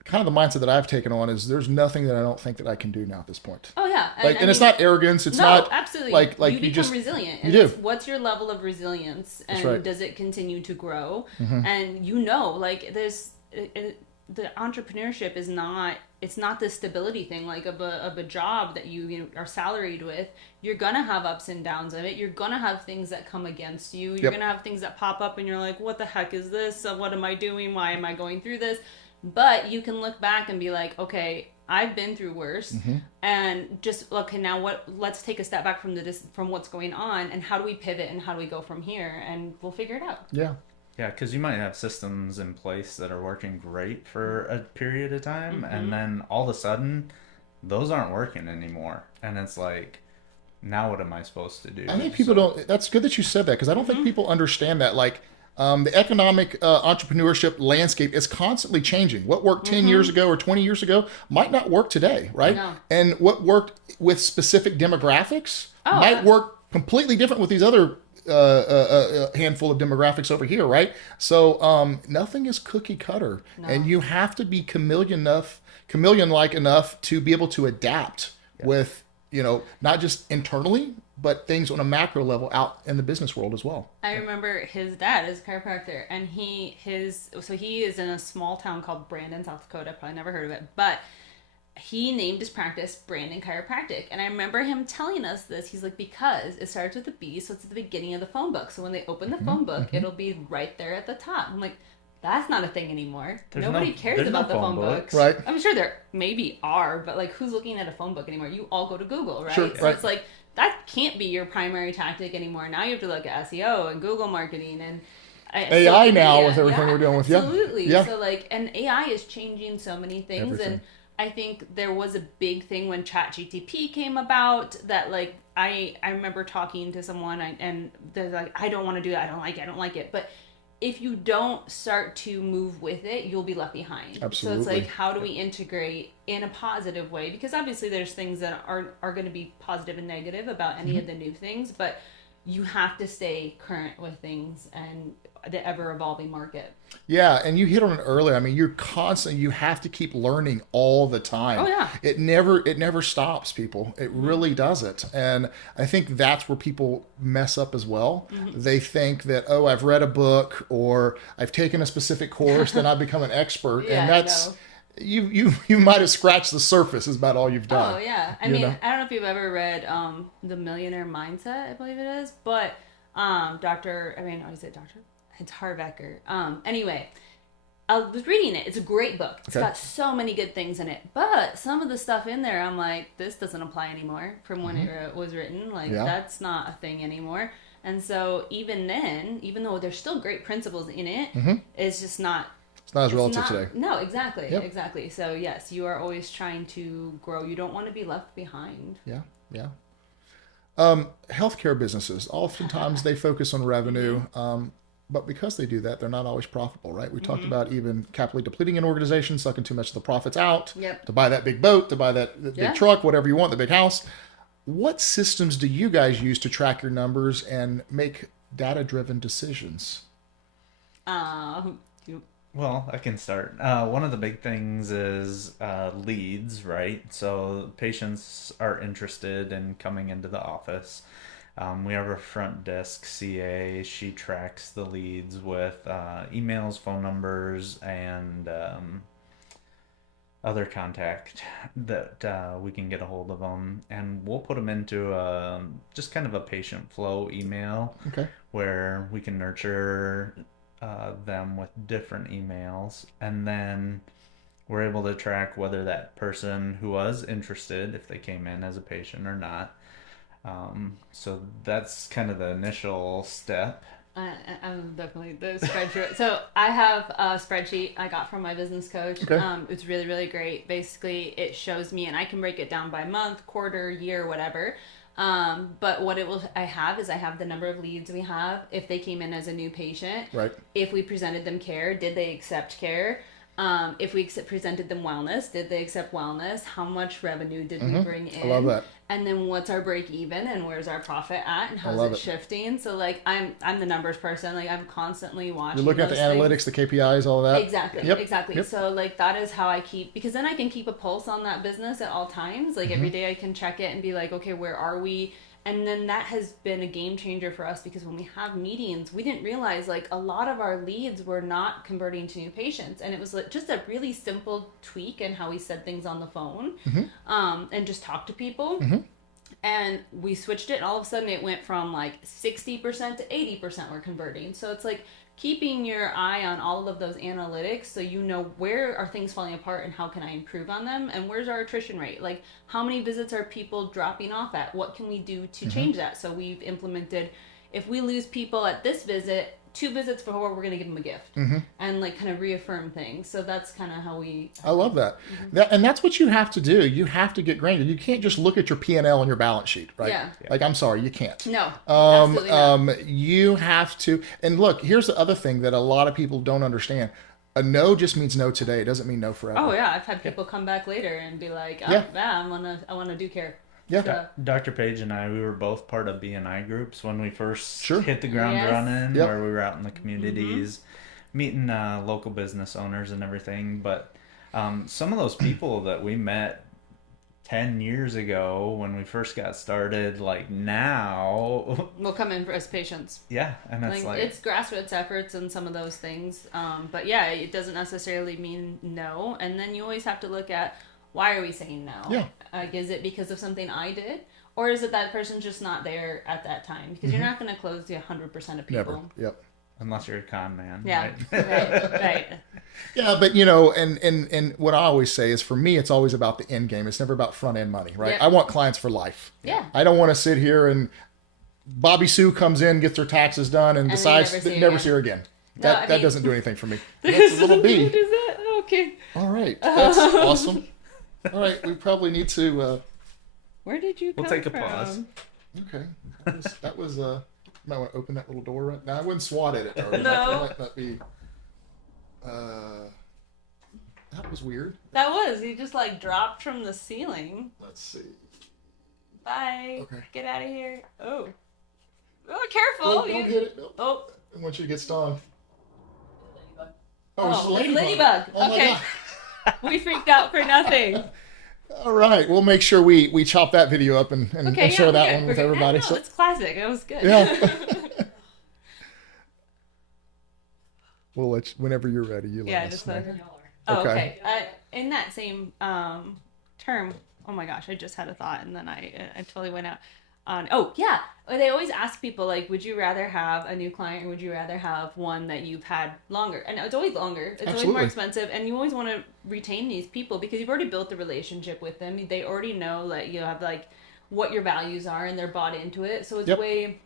kind of the mindset that I've taken on is there's nothing that I don't think that I can do now at this point. Oh yeah. And it's not arrogance. It's not absolutely. like you become resilient. And you do. What's your level of resilience, and right. does it continue to grow? And like there's the entrepreneurship is not, it's not the stability thing like of a job that you are salaried with. You're gonna have ups and downs of it. You're gonna have things that come against you. You're gonna have things that pop up and you're like, what the heck is this? What am I doing? Why am I going through this? But you can look back and be like, okay, I've been through worse, and just okay, now let's take a step back from what's going on, and how do we pivot, and how do we go from here, and we'll figure it out. Yeah. Yeah, because you might have systems in place that are working great for a period of time, and then all of a sudden, those aren't working anymore. And it's like, now what am I supposed to do? I think people don't, that's good that you said that, because I don't think people understand that. Like, the economic entrepreneurship landscape is constantly changing. What worked 10 years ago or 20 years ago might not work today, right? No. And what worked with specific demographics might work completely different with these other handful of demographics over here, right? So nothing is cookie cutter, and you have to be chameleon-like enough to be able to adapt with not just internally, but things on a macro level out in the business world as well. I remember his dad is a chiropractor, and he is in a small town called Brandon, South Dakota. Probably never heard of it, but he named his practice Brandon Chiropractic. And I remember him telling us this. He's like, because it starts with a B, so it's at the beginning of the phone book. So when they open the phone book, it'll be right there at the top. I'm like, that's not a thing anymore. Nobody cares about the phone books. Right. I'm sure there maybe are, but like, who's looking at a phone book anymore? You all go to Google, right? Sure, so right. it's like, that can't be your primary tactic anymore. Now you have to look at SEO and Google marketing and AI now with everything we're dealing with. Absolutely. Yeah. So like, and AI is changing so many things. Everything. And I think there was a big thing when ChatGPT came about that like, I remember talking to someone and they're like, I don't want to do that. I don't like it. But if you don't start to move with it, you'll be left behind. Absolutely. So it's like, how do we integrate in a positive way? Because obviously there's things that are going to be positive and negative about any of the new things, but you have to stay current with things and the ever evolving market. Yeah, and you hit on it earlier. I mean, you have to keep learning all the time. Oh yeah. It never stops, people. It really doesn't. And I think that's where people mess up as well. They think that, oh, I've read a book or I've taken a specific course, then I've become an expert. Yeah, and that's you might have scratched the surface is about all you've done. Oh yeah. I mean, I don't know if you've ever read The Millionaire Mindset, I believe it is, but it's Harvecker. Anyway, I was reading it. It's a great book. It's got so many good things in it. But some of the stuff in there, I'm like, this doesn't apply anymore from when it was written. Like, that's not a thing anymore. And so even then, even though there's still great principles in it, it's just not... It's not as relative today. No, exactly. Yep. Exactly. So yes, you are always trying to grow. You don't want to be left behind. Yeah. Healthcare businesses, oftentimes they focus on revenue, but because they do that, they're not always profitable, right? We talked about even capitally depleting an organization, sucking too much of the profits out to buy that big boat, to buy that big truck, whatever you want, the big house. What systems do you guys use to track your numbers and make data-driven decisions? Well, I can start. One of the big things is leads, right? So patients are interested in coming into the office. We have our front desk CA. She tracks the leads with emails, phone numbers, and other contact that we can get a hold of them. And we'll put them into just kind of a patient flow email where we can nurture them with different emails, and then we're able to track whether that person who was interested, if they came in as a patient or not. So that's kind of the initial step. I'm definitely the spreadsheet. So I have a spreadsheet I got from my business coach. It's really, really great. Basically, it shows me, and I can break it down by month, quarter, year, whatever. But what I have the number of leads we have, if they came in as a new patient, if we presented them care, did they accept care? If we presented them wellness, did they accept wellness? How much revenue did we bring in? I love that. And then what's our break even and where's our profit at and how's it shifting? So like I'm the numbers person. Like I'm constantly watching. You're looking at the analytics, the KPIs, all of that. Exactly. So like that is how I keep, because then I can keep a pulse on that business at all times. Like every day I can check it and be like, okay, where are we? And then that has been a game changer for us, because when we have meetings, we didn't realize like a lot of our leads were not converting to new patients. And it was like just a really simple tweak in how we said things on the phone, and just talk to people. And we switched it, and all of a sudden it went from like 60% to 80% were converting. So it's like keeping your eye on all of those analytics so you know where are things falling apart and how can I improve on them, and where's our attrition rate, like how many visits are people dropping off at, what can we do to change that. So we've implemented, if we lose people at this visit, 2 visits before, we're going to give them a gift, and like kind of reaffirm things. So that's kind of how we... I love that. And that's what you have to do. You have to get grounded. You can't just look at your P&L and your balance sheet, right? Yeah. Like, I'm sorry, you can't. No, absolutely not. You have to... And look, here's the other thing that a lot of people don't understand. A no just means no today. It doesn't mean no forever. Oh, yeah. I've had people come back later and be like, oh, I want to do care. Yeah. So, Dr. Paige and I, we were both part of BNI groups when we first hit the ground running, where we were out in the communities, meeting local business owners and everything. But some of those people that we met 10 years ago when we first got started, like now. We'll come in as patients. Yeah, and it's like it's grassroots efforts and some of those things. But yeah, it doesn't necessarily mean no. And then you always have to look at, why are we saying no? Yeah. Is it because of something I did? Or is it that person's just not there at that time? Because you're not going to close the 100% of people. Never. Yep. unless you're a con man. Yeah. Right? Right. Yeah, but you know, and what I always say is, for me, it's always about the end game. It's never about front end money, right? Yep. I want clients for life. Yeah. I don't want to sit here and Bobby Sue comes in, gets her taxes done, and decides to never see her again. That doesn't do anything for me. That's a little B. What is that? Okay. All right, that's awesome. All right, we probably need to. Where did you come from? We'll take a pause. Okay, that was. Might want to open that little door right now. I wouldn't swat at it. Though. No. That might not be. That was weird. That was. He just like dropped from the ceiling. Let's see. Bye. Okay. Get out of here. Oh. Oh, careful. Don't hit it. No. Oh. I want you to get stung. Oh, it's a it's ladybug. Oh Okay. my God. We freaked out for nothing. All right, we'll make sure we chop that video up and Okay, share that okay. one with We're good. everybody. No, So it's classic. It was good. yeah. We'll let you, whenever you're ready. You let Yeah, us just know. let Oh, Okay. okay. In that same term, oh my gosh, I just had a thought and then I totally went out. Oh yeah, they always ask people like, would you rather have a new client or would you rather have one that you've had longer? And it's always longer. It's always more Absolutely. expensive, and you always want to retain these people because you've already built the relationship with them. They already know that you have like what your values are, and they're bought into it. So it's Yep. way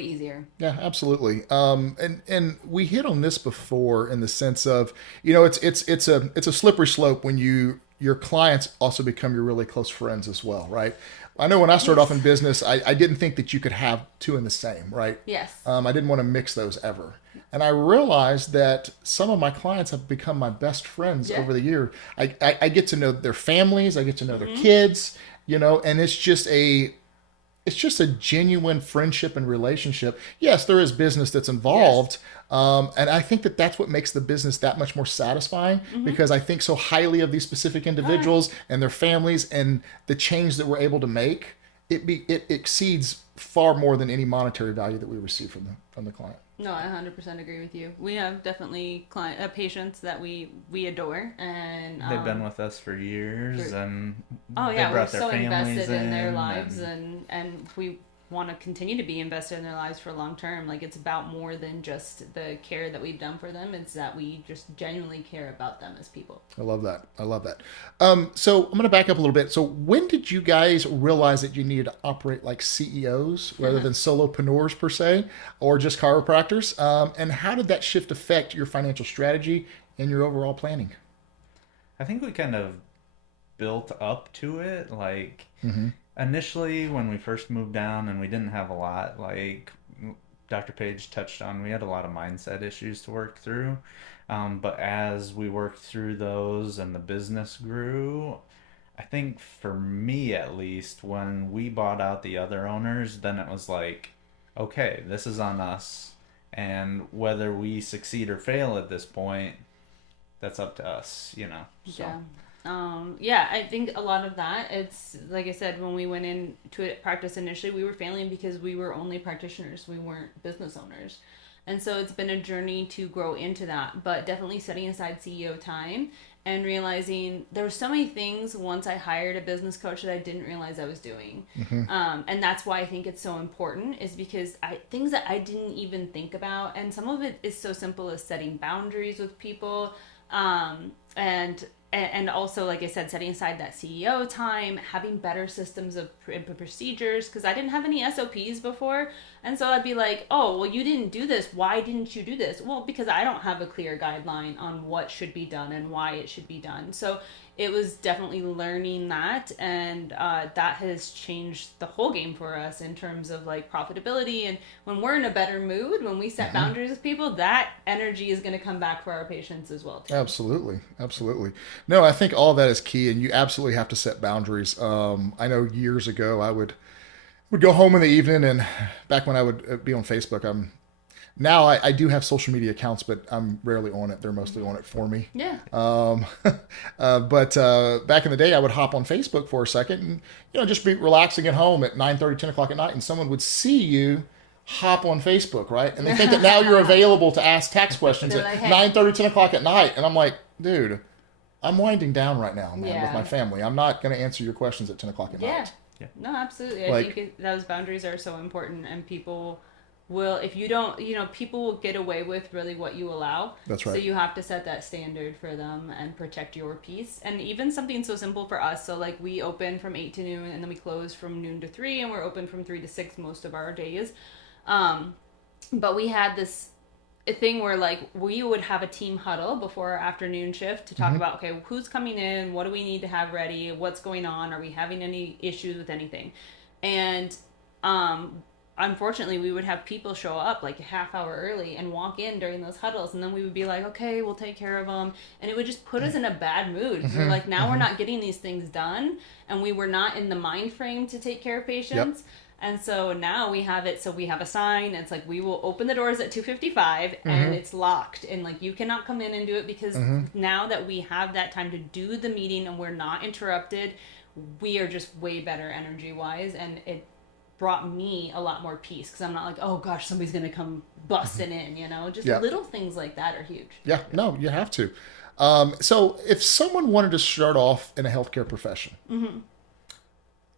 easier. Yeah, absolutely. And we hit on this before in the sense of, you know, it's a slippery slope when your clients also become your really close friends as well, right? I know when I started off in business, I didn't think that you could have two in the same, right? Yes. I didn't want to mix those ever. And I realized that some of my clients have become my best friends Yeah. over the year. I get to know their families, I get to know their kids, you know, and it's just a genuine friendship and relationship. Yes, there is business that's involved. And I think that that's what makes the business that much more satisfying because I think so highly of these specific individuals and their families, and the change that we're able to make, it exceeds far more than any monetary value that we receive from the client. No, I 100% agree with you. We have definitely patients that we adore, and They've been with us for years, and oh they yeah, we're brought their so families invested in their in, lives, and we want to continue to be invested in their lives for long term. Like, it's about more than just the care that we've done for them. It's that we just genuinely care about them as people. I love that. So I'm going to back up a little bit. So when did you guys realize that you needed to operate like CEOs rather than solopreneurs per se, or just chiropractors? And how did that shift affect your financial strategy and your overall planning? I think we kind of built up to it. Like, initially, when we first moved down and we didn't have a lot, like Dr. Paige touched on, we had a lot of mindset issues to work through. But as we worked through those and the business grew, I think for me at least, when we bought out the other owners, then it was like, okay, this is on us. And whether we succeed or fail at this point, that's up to us, you know. So. Yeah. Yeah, I think a lot of that, it's like I said, when we went into practice initially, we were failing because we were only practitioners. We weren't business owners. And so it's been a journey to grow into that, but definitely setting aside CEO time and realizing there were so many things once I hired a business coach that I didn't realize I was doing. And that's why I think it's so important, is because things that I didn't even think about. And some of it is so simple as setting boundaries with people. And also, like I said, setting aside that CEO time, having better systems of procedures, because I didn't have any SOPs before. And so I'd be like, oh, well, you didn't do this. Why didn't you do this? Well, because I don't have a clear guideline on what should be done and why it should be done. So it was definitely learning that. And that has changed the whole game for us in terms of like profitability. And when we're in a better mood, when we set boundaries with people, that energy is going to come back for our patients as well, too. Absolutely. No, I think all that is key, and you absolutely have to set boundaries. I know years ago I would go home in the evening, and back when I would be on Facebook, I'm Now I do have social media accounts, but I'm rarely on it. They're mostly on it for me. Yeah. But back in the day, I would hop on Facebook for a second and, just be relaxing at home at 9:30, 10 o'clock at night, and someone would see you hop on Facebook, right? And they think that now you're available to ask tax questions at like, hey. 9:30, 10 o'clock at night. And I'm like, dude, I'm winding down right now, man, with my family. I'm not going to answer your questions at 10 o'clock at night. Yeah. No, absolutely. I think those boundaries are so important, and people will, if you don't, people will get away with really what you allow. That's right. So you have to set that standard for them and protect your peace. And even something so simple for us. So like we open from 8 to noon, and then we close from noon to 3, and we're open from 3 to 6 most of our days. But we had this thing where like we would have a team huddle before our afternoon shift to talk about, okay, who's coming in, what do we need to have ready, what's going on, are we having any issues with anything? And unfortunately we would have people show up like a half hour early and walk in during those huddles, and then we would be like, okay, we'll take care of them, and it would just put us in a bad mood. We're like, now we're not getting these things done, and we were not in the mind frame to take care of patients. And so now we have it, so we have a sign. It's like, we will open the doors at 2:55 and it's locked. And like, you cannot come in and do it, because now that we have that time to do the meeting and we're not interrupted, we are just way better energy wise. And it brought me a lot more peace, because I'm not like, oh gosh, somebody's going to come busting in, just little things like that are huge. Yeah, no, you have to. So if someone wanted to start off in a healthcare profession,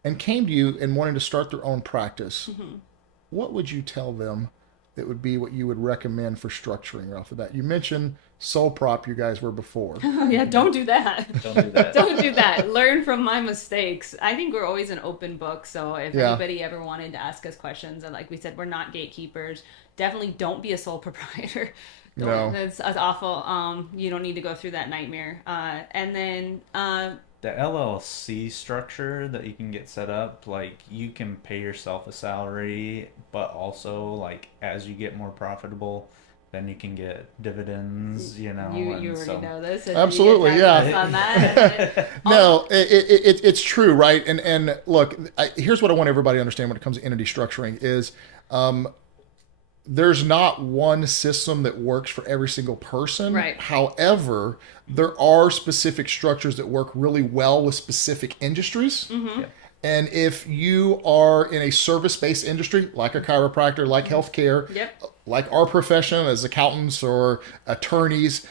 and came to you and wanted to start their own practice, what would you tell them that would be what you would recommend for structuring off of that? You mentioned sole prop, you guys were before. Yeah, don't do that. Don't do that. Don't do that. Learn from my mistakes. I think we're always an open book. So if anybody ever wanted to ask us questions, and like we said, we're not gatekeepers. Definitely don't be a sole proprietor. No. That's awful. You don't need to go through that nightmare. And then the LLC structure that you can get set up, like you can pay yourself a salary, but also like as you get more profitable, then you can get dividends, You already know this. Absolutely, yeah. On that. No, it's true, right? And look, here's what I want everybody to understand when it comes to entity structuring is, there's not one system that works for every single person. Right. However, there are specific structures that work really well with specific industries. Yeah. And if you are in a service-based industry, like a chiropractor, like healthcare, like our profession as accountants or attorneys,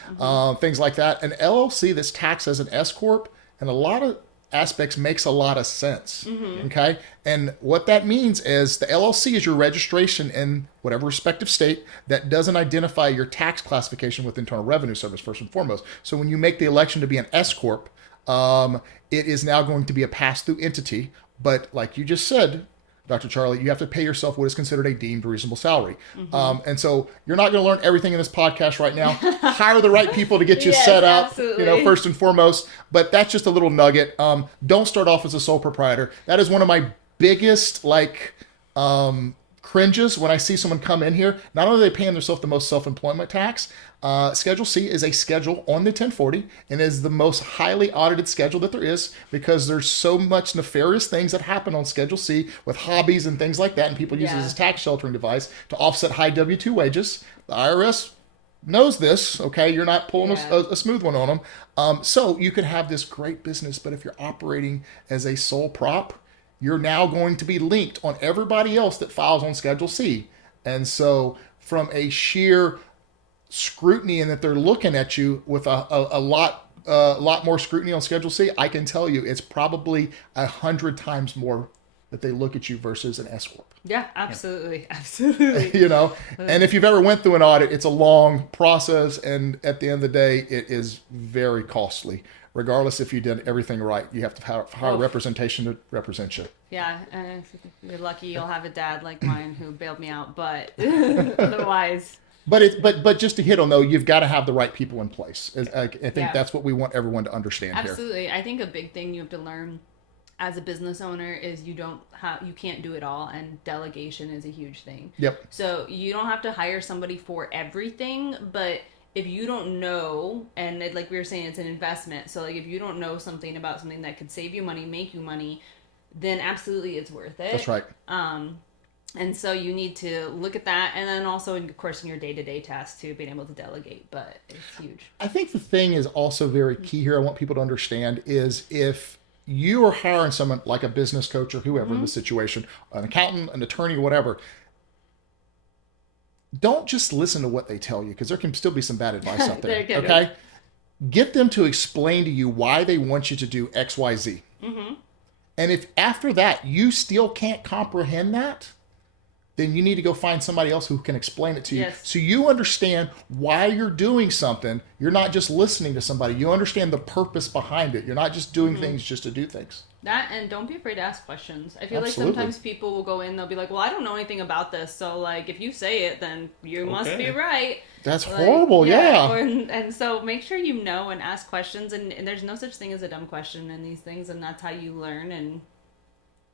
things like that, an LLC that's taxed as an S corp, and a lot of aspects makes a lot of sense. Okay. And what that means is the LLC is your registration in whatever respective state that doesn't identify your tax classification with Internal Revenue Service, first and foremost. So when you make the election to be an S corp, it is now going to be a pass-through entity. But like you just said, Dr. Charlie, you have to pay yourself what is considered a deemed reasonable salary. And so you're not going to learn everything in this podcast right now. Hire the right people to get you set up, absolutely. First and foremost. But that's just a little nugget. Don't start off as a sole proprietor. That is one of my biggest, cringes when I see someone come in here. Not only are they paying themselves the most self-employment tax, Schedule C is a schedule on the 1040 and is the most highly audited schedule that there is, because there's so much nefarious things that happen on Schedule C with hobbies and things like that, and people use it as a tax sheltering device to offset high W-2 wages. The IRS knows this, okay? You're not pulling a smooth one on them. So you could have this great business, but if you're operating as a sole prop, you're now going to be linked on everybody else that files on Schedule C. And so from a sheer scrutiny, and that they're looking at you with a lot more scrutiny on Schedule C, I can tell you it's probably 100 times more that they look at you versus an S corp. Yeah, absolutely. Absolutely. And if you've ever went through an audit, it's a long process, and at the end of the day, it is very costly. Regardless if you did everything right, you have to hire representation to represent you. Yeah, and if you're lucky, you'll have a dad like mine who bailed me out, but otherwise. But just to hit on though, you've got to have the right people in place. I think that's what we want everyone to understand here. Absolutely. I think a big thing you have to learn as a business owner is you can't do it all, and delegation is a huge thing. Yep. So you don't have to hire somebody for everything, but if you don't know, and like we were saying, it's an investment. So like if you don't know something about something that could save you money, make you money, then absolutely it's worth it. That's right. And so you need to look at that, and then also, of course, in your day-to-day tasks too, being able to delegate. But it's huge. I think the thing is also very key here. I want people to understand is if you are hiring someone like a business coach or whoever in the situation, an accountant, an attorney, whatever, don't just listen to what they tell you, because there can still be some bad advice out there. Okay? Get them to explain to you why they want you to do X, Y, Z. And if after that you still can't comprehend that, then you need to go find somebody else who can explain it to you. So you understand why you're doing something. You're not just listening to somebody. You understand the purpose behind it. You're not just doing things just to do things. That, and don't be afraid to ask questions. I feel like sometimes people will go in, they'll be like, well, I don't know anything about this. So, like, if you say it, then you must be right. That's horrible, yeah. And so make sure you know and ask questions. And there's no such thing as a dumb question in these things. And that's how you learn. And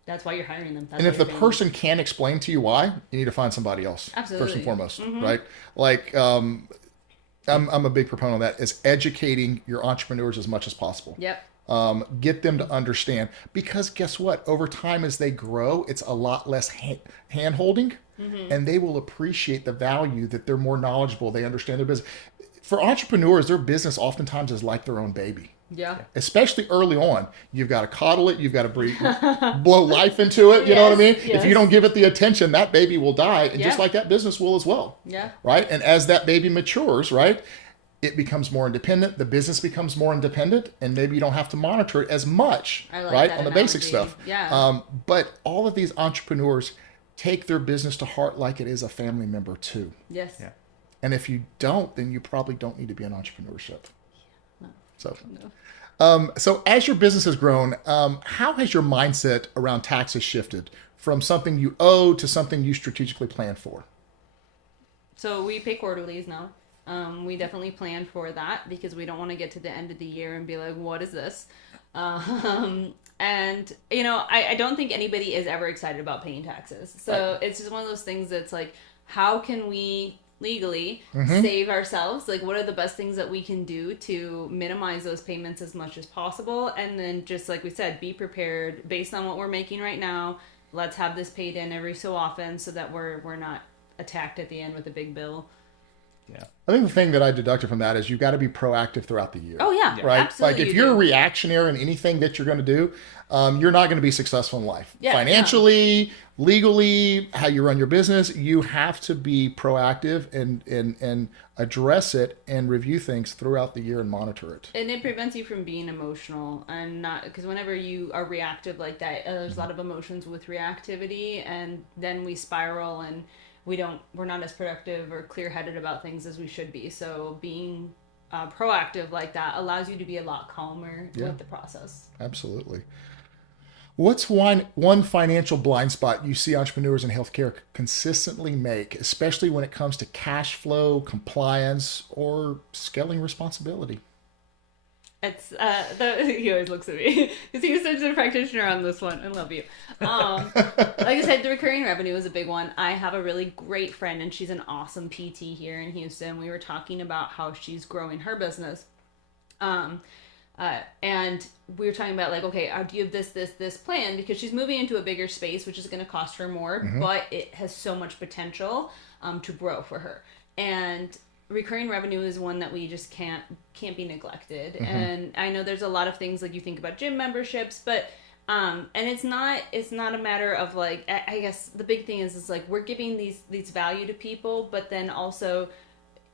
that's why you're hiring them. That's and if the person can't explain to you why, you need to find somebody else. Absolutely. First and foremost, right? Like, I'm a big proponent of that, is educating your entrepreneurs as much as possible. Get them to understand, because guess what? Over time, as they grow, it's a lot less hand holding, and they will appreciate the value that they're more knowledgeable. They understand their business. For entrepreneurs, their business oftentimes is like their own baby. Especially early on, you've got to coddle it. You've got to blow life into it. You know what I mean? If you don't give it the attention, that baby will die. And just like that business will as well. Right. And as that baby matures, right, it becomes more independent. The business becomes more independent, and maybe you don't have to monitor it as much, right, on the basic stuff. But all of these entrepreneurs take their business to heart like it is a family member too. And if you don't, then you probably don't need to be in entrepreneurship. So as your business has grown, how has your mindset around taxes shifted from something you owe to something you strategically plan for? So we pay quarterlies now. We definitely plan for that because we don't want to get to the end of the year and be like, what is this? And, you know, I don't think anybody is ever excited about paying taxes. So it's just one of those things that's like, how can we legally save ourselves? Like, what are the best things that we can do to minimize those payments as much as possible? And then just like we said, be prepared based on what we're making right now. Let's have this paid in every so often so that we're not attacked at the end with a big bill. I think the thing that I deducted from that is you got to be proactive throughout the year. Right? Absolutely, like if you're reactionary in anything that you're going to do, you're not going to be successful in life. Financially, legally, how you run your business, you have to be proactive and address it and review things throughout the year and monitor it. And it prevents you from being emotional, and not, because whenever you are reactive like that, there's a lot of emotions with reactivity, and then we spiral and we're not as productive or clear-headed about things as we should be. So being proactive like that allows you to be a lot calmer with the process. Absolutely. What's one financial blind spot you see entrepreneurs in healthcare consistently make, especially when it comes to cash flow, compliance, or scaling responsibility? It's he always looks at me because he's such a practitioner on this one. I love you. Like I said, the recurring revenue is a big one. I have a really great friend, and she's an awesome PT here in Houston. We were talking about how she's growing her business, and we were talking about like, okay, do you have this plan, because she's moving into a bigger space, which is going to cost her more, but it has so much potential to grow for her. And recurring revenue is one that we just can't be neglected. And I know there's a lot of things, like you think about gym memberships, but and it's not a matter of like, I guess the big thing is like we're giving these value to people, but then also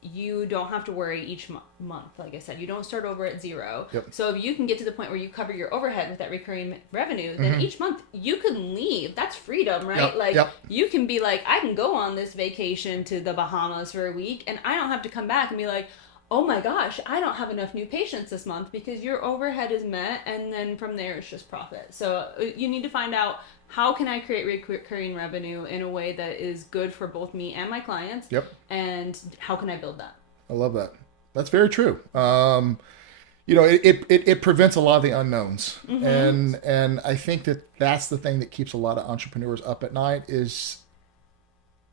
you don't have to worry each month. Like I said, you don't start over at zero. So if you can get to the point where you cover your overhead with that recurring revenue, then each month you can leave. That's freedom, right? You can be like, I can go on this vacation to the Bahamas for a week, and I don't have to come back and be like, oh my gosh, I don't have enough new patients this month, because your overhead is met, and then from there it's just profit. So you need to find out, how can I create recurring revenue in a way that is good for both me and my clients? And how can I build that? I love that. That's very true. You know, it prevents a lot of the unknowns. And I think that's the thing that keeps a lot of entrepreneurs up at night, is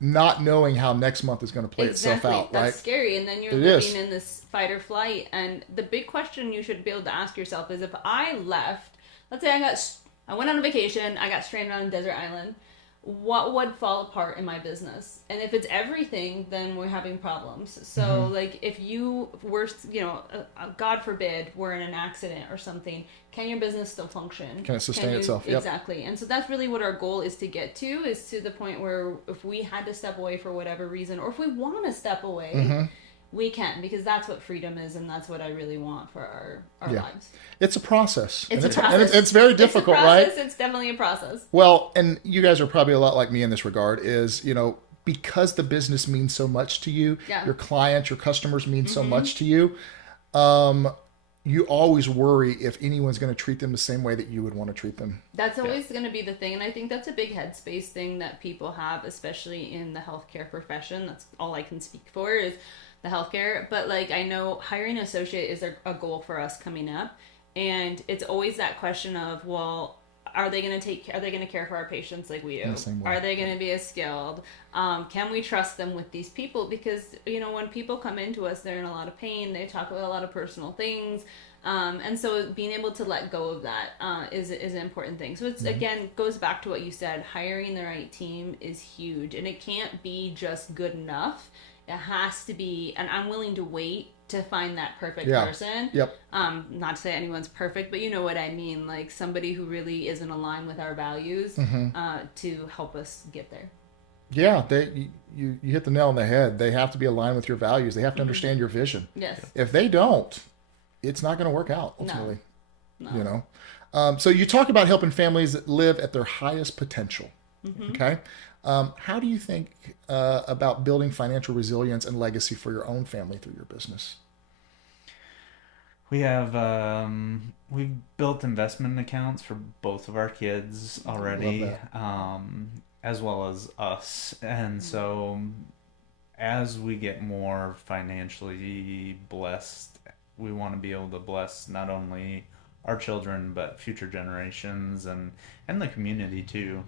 not knowing how next month is going to play itself out. That's scary. And then you're living in this fight or flight. And the big question you should be able to ask yourself is, if I left, let's say I went on a vacation, I got stranded on a desert island. what would fall apart in my business? And if it's everything, then we're having problems. So like if you were, God forbid, we're in an accident or something, can your business still function? Can it sustain itself? Yep. Exactly. And so that's really what our goal is to get to, is to the point where if we had to step away for whatever reason, or if we want to step away, we can, because that's what freedom is, and that's what I really want for our lives. It's a process. It's and a process. And it's very difficult, it's a process, right? It's definitely a process. Well, and you guys are probably a lot like me in this regard, is, because the business means so much to you, your clients, your customers mean so much to you, you always worry if anyone's going to treat them the same way that you would want to treat them. That's always going to be the thing, and I think that's a big headspace thing that people have, especially in the healthcare profession. That's all I can speak for, is the healthcare. But like, I know hiring an associate is a goal for us coming up, and it's always that question of, well, are they going to care for our patients like we do? Are they going to be as skilled? Can we trust them with these people? Because, when people come into us, they're in a lot of pain. They talk about a lot of personal things. And so being able to let go of that is an important thing. So it's, again, goes back to what you said. Hiring the right team is huge. And it can't be just good enough. It has to be, and I'm willing to wait to find that perfect person. Yep. Not to say anyone's perfect, but you know what I mean. Like somebody who really is in line with our values to help us get there. Yeah, you hit the nail on the head. They have to be aligned with your values. They have to understand your vision. Yes. If they don't, it's not going to work out ultimately. No. So you talk about helping families live at their highest potential. Okay. How do you think about building financial resilience and legacy for your own family through your business? We have we've built investment accounts for both of our kids already, as well as us. And so as we get more financially blessed, we want to be able to bless not only our children but future generations and the community too,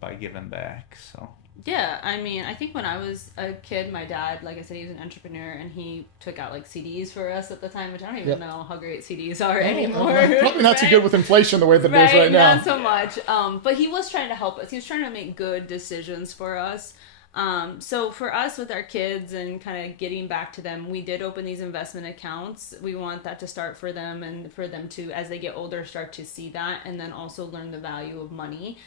by giving back. So yeah, I mean, I think when I was a kid, my dad, like I said, he was an entrepreneur, and he took out like CDs for us at the time, which I don't even know how great CDs are anymore. Probably not too good with inflation the way that it is right now. Not so much. But he was trying to help us. He was trying to make good decisions for us. So for us with our kids and kind of getting back to them, we did open these investment accounts. We want that to start for them, and for them to, as they get older, start to see that, and then also learn the value of money.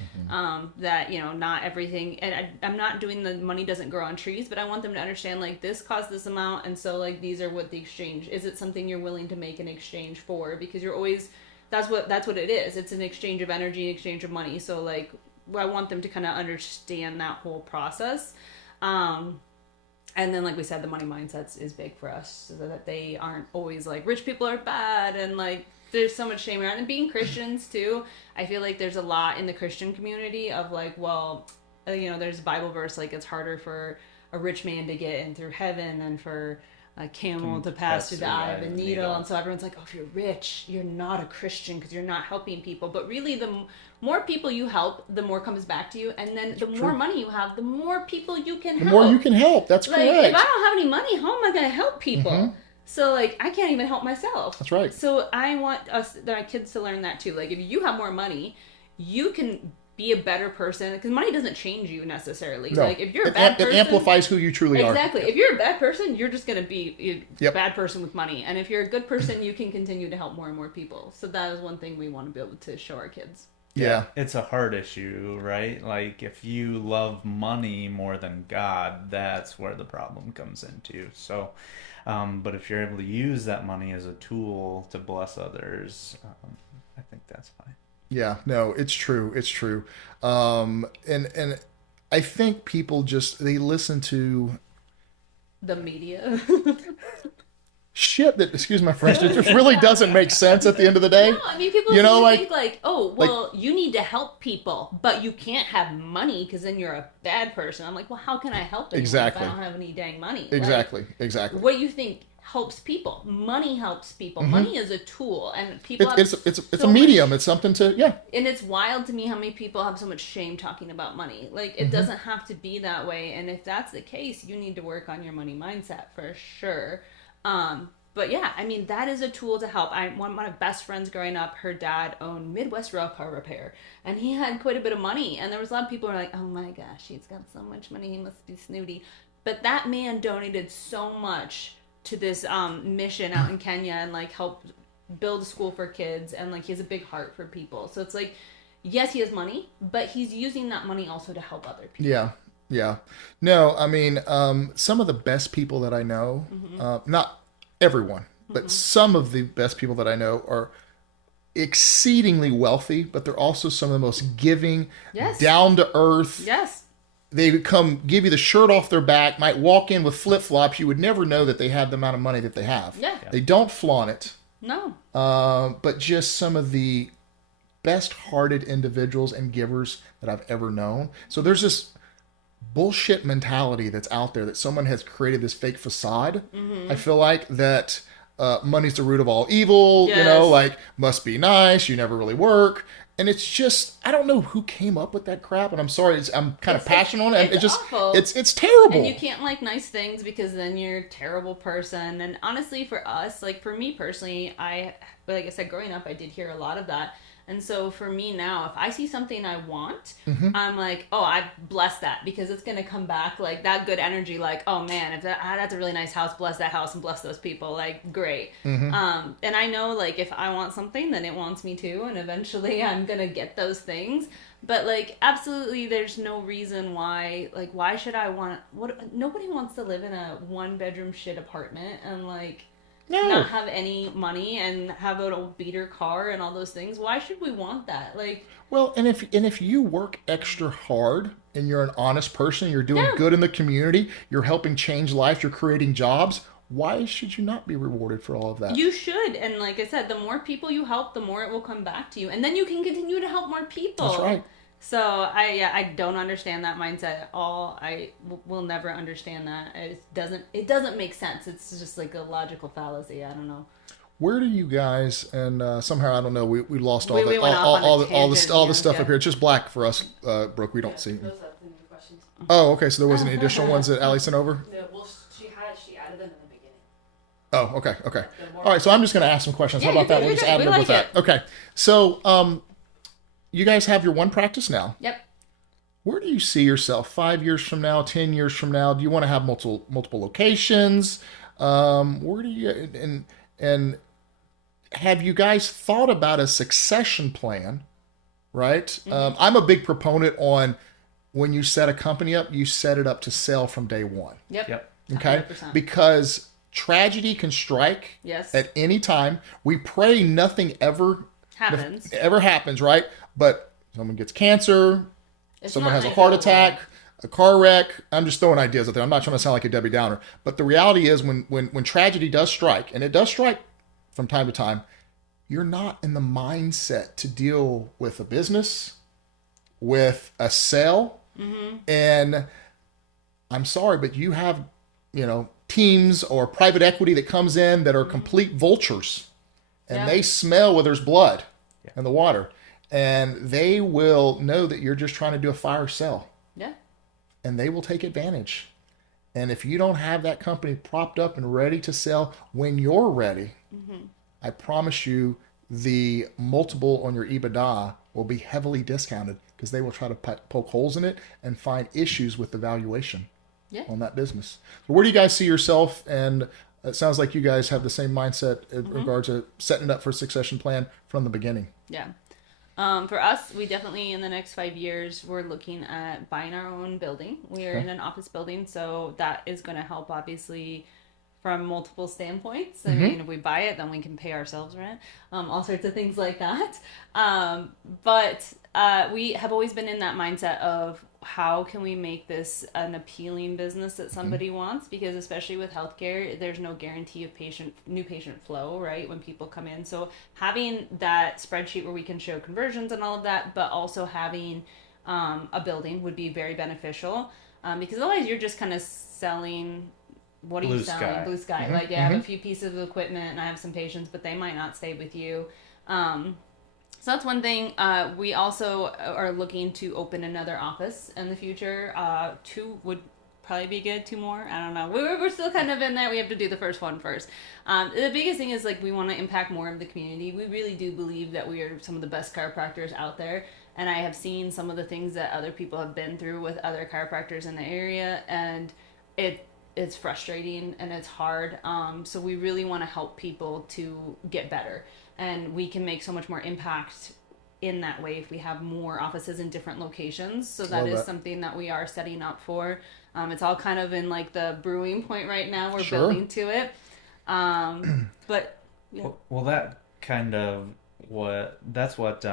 That, not everything, and I'm not doing the money doesn't grow on trees, but I want them to understand, like, this costs this amount, and so like these are what the exchange, is it something you're willing to make an exchange for? Because you're always, that's what it is. It's an exchange of energy, exchange of money. So like, I want them to kind of understand that whole process. And then, like we said, the money mindset is big for us, so that they aren't always like, rich people are bad, and like there's so much shame around. And being Christians too, I feel like there's a lot in the Christian community of like, well, there's a Bible verse like, it's harder for a rich man to get in through heaven than for a camel to pass through the eye of a needle. And so everyone's like, oh, if you're rich, you're not a Christian because you're not helping people. But really, the more people you help, the more comes back to you. And then the more money you have, the more people you can help. The more you can help. That's like, correct. If I don't have any money, how am I going to help people? So, like, I can't even help myself. That's right. So I want our kids to learn that too. Like, if you have more money, you can be a better person, because money doesn't change you necessarily. No. Like, if you're a bad person, it amplifies who you truly are. Exactly. If you're a bad person, you're just going to be a bad person with money. And if you're a good person, you can continue to help more and more people. So that is one thing we want to be able to show our kids. Yeah. It's a hard issue, right? Like, if you love money more than God, that's where the problem comes into. So, but if you're able to use that money as a tool to bless others, I think that's fine. Yeah, no, it's true. It's true. And I think people they listen to the media. Shit that, excuse my French, it just really doesn't make sense at the end of the day. No, I mean, people think like, oh, well, you need to help people, but you can't have money because then you're a bad person. I'm like, well, how can I help anyone if I don't have any dang money? Exactly. What do you think helps people? Money helps people. Money is a tool, and people it's a medium. It's something to, And it's wild to me how many people have so much shame talking about money. Like, it doesn't have to be that way, and if that's the case, you need to work on your money mindset for sure. But yeah, I mean, that is a tool to help. One of my best friends growing up, her dad owned Midwest Rail Car Repair, and he had quite a bit of money. And there was a lot of people who were like, oh my gosh, he's got so much money, he must be snooty. But that man donated so much to this mission out in Kenya and like helped build a school for kids, and like he has a big heart for people. So it's like, yes, he has money, but he's using that money also to help other people. Yeah. Yeah. No, I mean, some of the best people that I know, not everyone, but some of the best people that I know are exceedingly wealthy, but they're also some of the most giving, Yes. down to earth. Yes. They come give you the shirt off their back, might walk in with flip flops. You would never know that they have the amount of money that they have. Yeah. They don't flaunt it. No. But just some of the best hearted individuals and givers that I've ever known. So there's this bullshit mentality that's out there that someone has created this fake facade. I feel like that money's the root of all evil, you know, Yes. like must be nice, you never really work. And it's just, I don't know who came up with that crap, and I'm sorry, I'm kind of passionate on it. it's awful. It's terrible. And you can't like nice things because then you're a terrible person. And honestly, for us, like for me personally, like I said, growing up, I did hear a lot of that. And so for me now, if I see something I want, I'm like, oh, I bless that, because it's going to come back like that good energy. Like, oh man, if that's a really nice house, bless that house and bless those people. Like, great. And I know like if I want something, then it wants me too. And eventually I'm going to get those things. But like, absolutely, there's no reason why, like, why should I nobody wants to live in a 1-bedroom shit apartment and like, not have any money and have an old beater car and all those things. Why should we want that? Like, well, and if you work extra hard and you're an honest person, you're doing good in the community, you're helping change life, you're creating jobs, why should you not be rewarded for all of that? you should. And like I said, the more people you help, the more it will come back to you, and then you can continue to help more people. That's right. So I don't understand that mindset at all. Will never understand that. It doesn't make sense. It's just like a logical fallacy. I don't know. Where do you guys, and somehow I don't know, we lost all We the went off on a tangent, all the yeah, stuff yeah. up here. It's just black for us, Brooke. We don't see. Those are the new questions. Oh, okay. So there wasn't any additional ones that Allie sent over. No, well, she added them in the beginning. Oh, okay. All right. So I'm just going to ask some questions. How Yeah, about that? you're We'll just good. add We them with like that. Okay. So you guys have your one practice now. Yep. Where do you see yourself 5 years from now, 10 years from now? Do you want to have multiple locations? Where do you and have you guys thought about a succession plan? Right. I'm a big proponent on when you set a company up, you set it up to sell from day one. Yep. Okay. 100%. Because tragedy can strike Yes. at any time. We pray nothing ever Happens. right? But someone gets cancer. It's Someone not has a nice heart at all. attack, a car wreck. I'm just throwing ideas out there. I'm not trying to sound like a Debbie Downer. But the reality is when tragedy does strike, and it does strike from time to time, you're not in the mindset to deal with a business, with a sale. And I'm sorry, but you have, teams or private equity that comes in that are complete vultures. And they smell where there's blood in the water. And they will know that you're just trying to do a fire sale. Yeah. And they will take advantage. And if you don't have that company propped up and ready to sell when you're ready, I promise you the multiple on your EBITDA will be heavily discounted because they will try to poke holes in it and find issues with the valuation on that business. So where do you guys see yourself? And it sounds like you guys have the same mindset in regards to setting it up for a succession plan from the beginning. Yeah. For us, we definitely, in the next 5 years, we're looking at buying our own building. We are in an office building, so that is going to help, obviously, from multiple standpoints. I mean, if we buy it, then we can pay ourselves rent, all sorts of things like that. But we have always been in that mindset of how can we make this an appealing business that somebody wants, because especially with healthcare, there's no guarantee of new patient flow, right, when people come in. So having that spreadsheet where we can show conversions and all of that, but also having a building would be very beneficial, because otherwise you're just kind of selling, what are you selling? Blue sky. Like, I have a few pieces of equipment and I have some patients, but they might not stay with you. So that's one thing. We also are looking to open another office in the future. 2 would probably be good. 2 more. I don't know. We're still kind of in that. We have to do the first one first. The biggest thing is like we want to impact more of the community. We really do believe that we are some of the best chiropractors out there. And I have seen some of the things that other people have been through with other chiropractors in the area, and it's frustrating and it's hard. So we really want to help people to get better, and we can make so much more impact in that way if we have more offices in different locations. So that is something that we are setting up for. It's all kind of in like the brewing point right now. We're building to it. But yeah. Well, that kind of that's what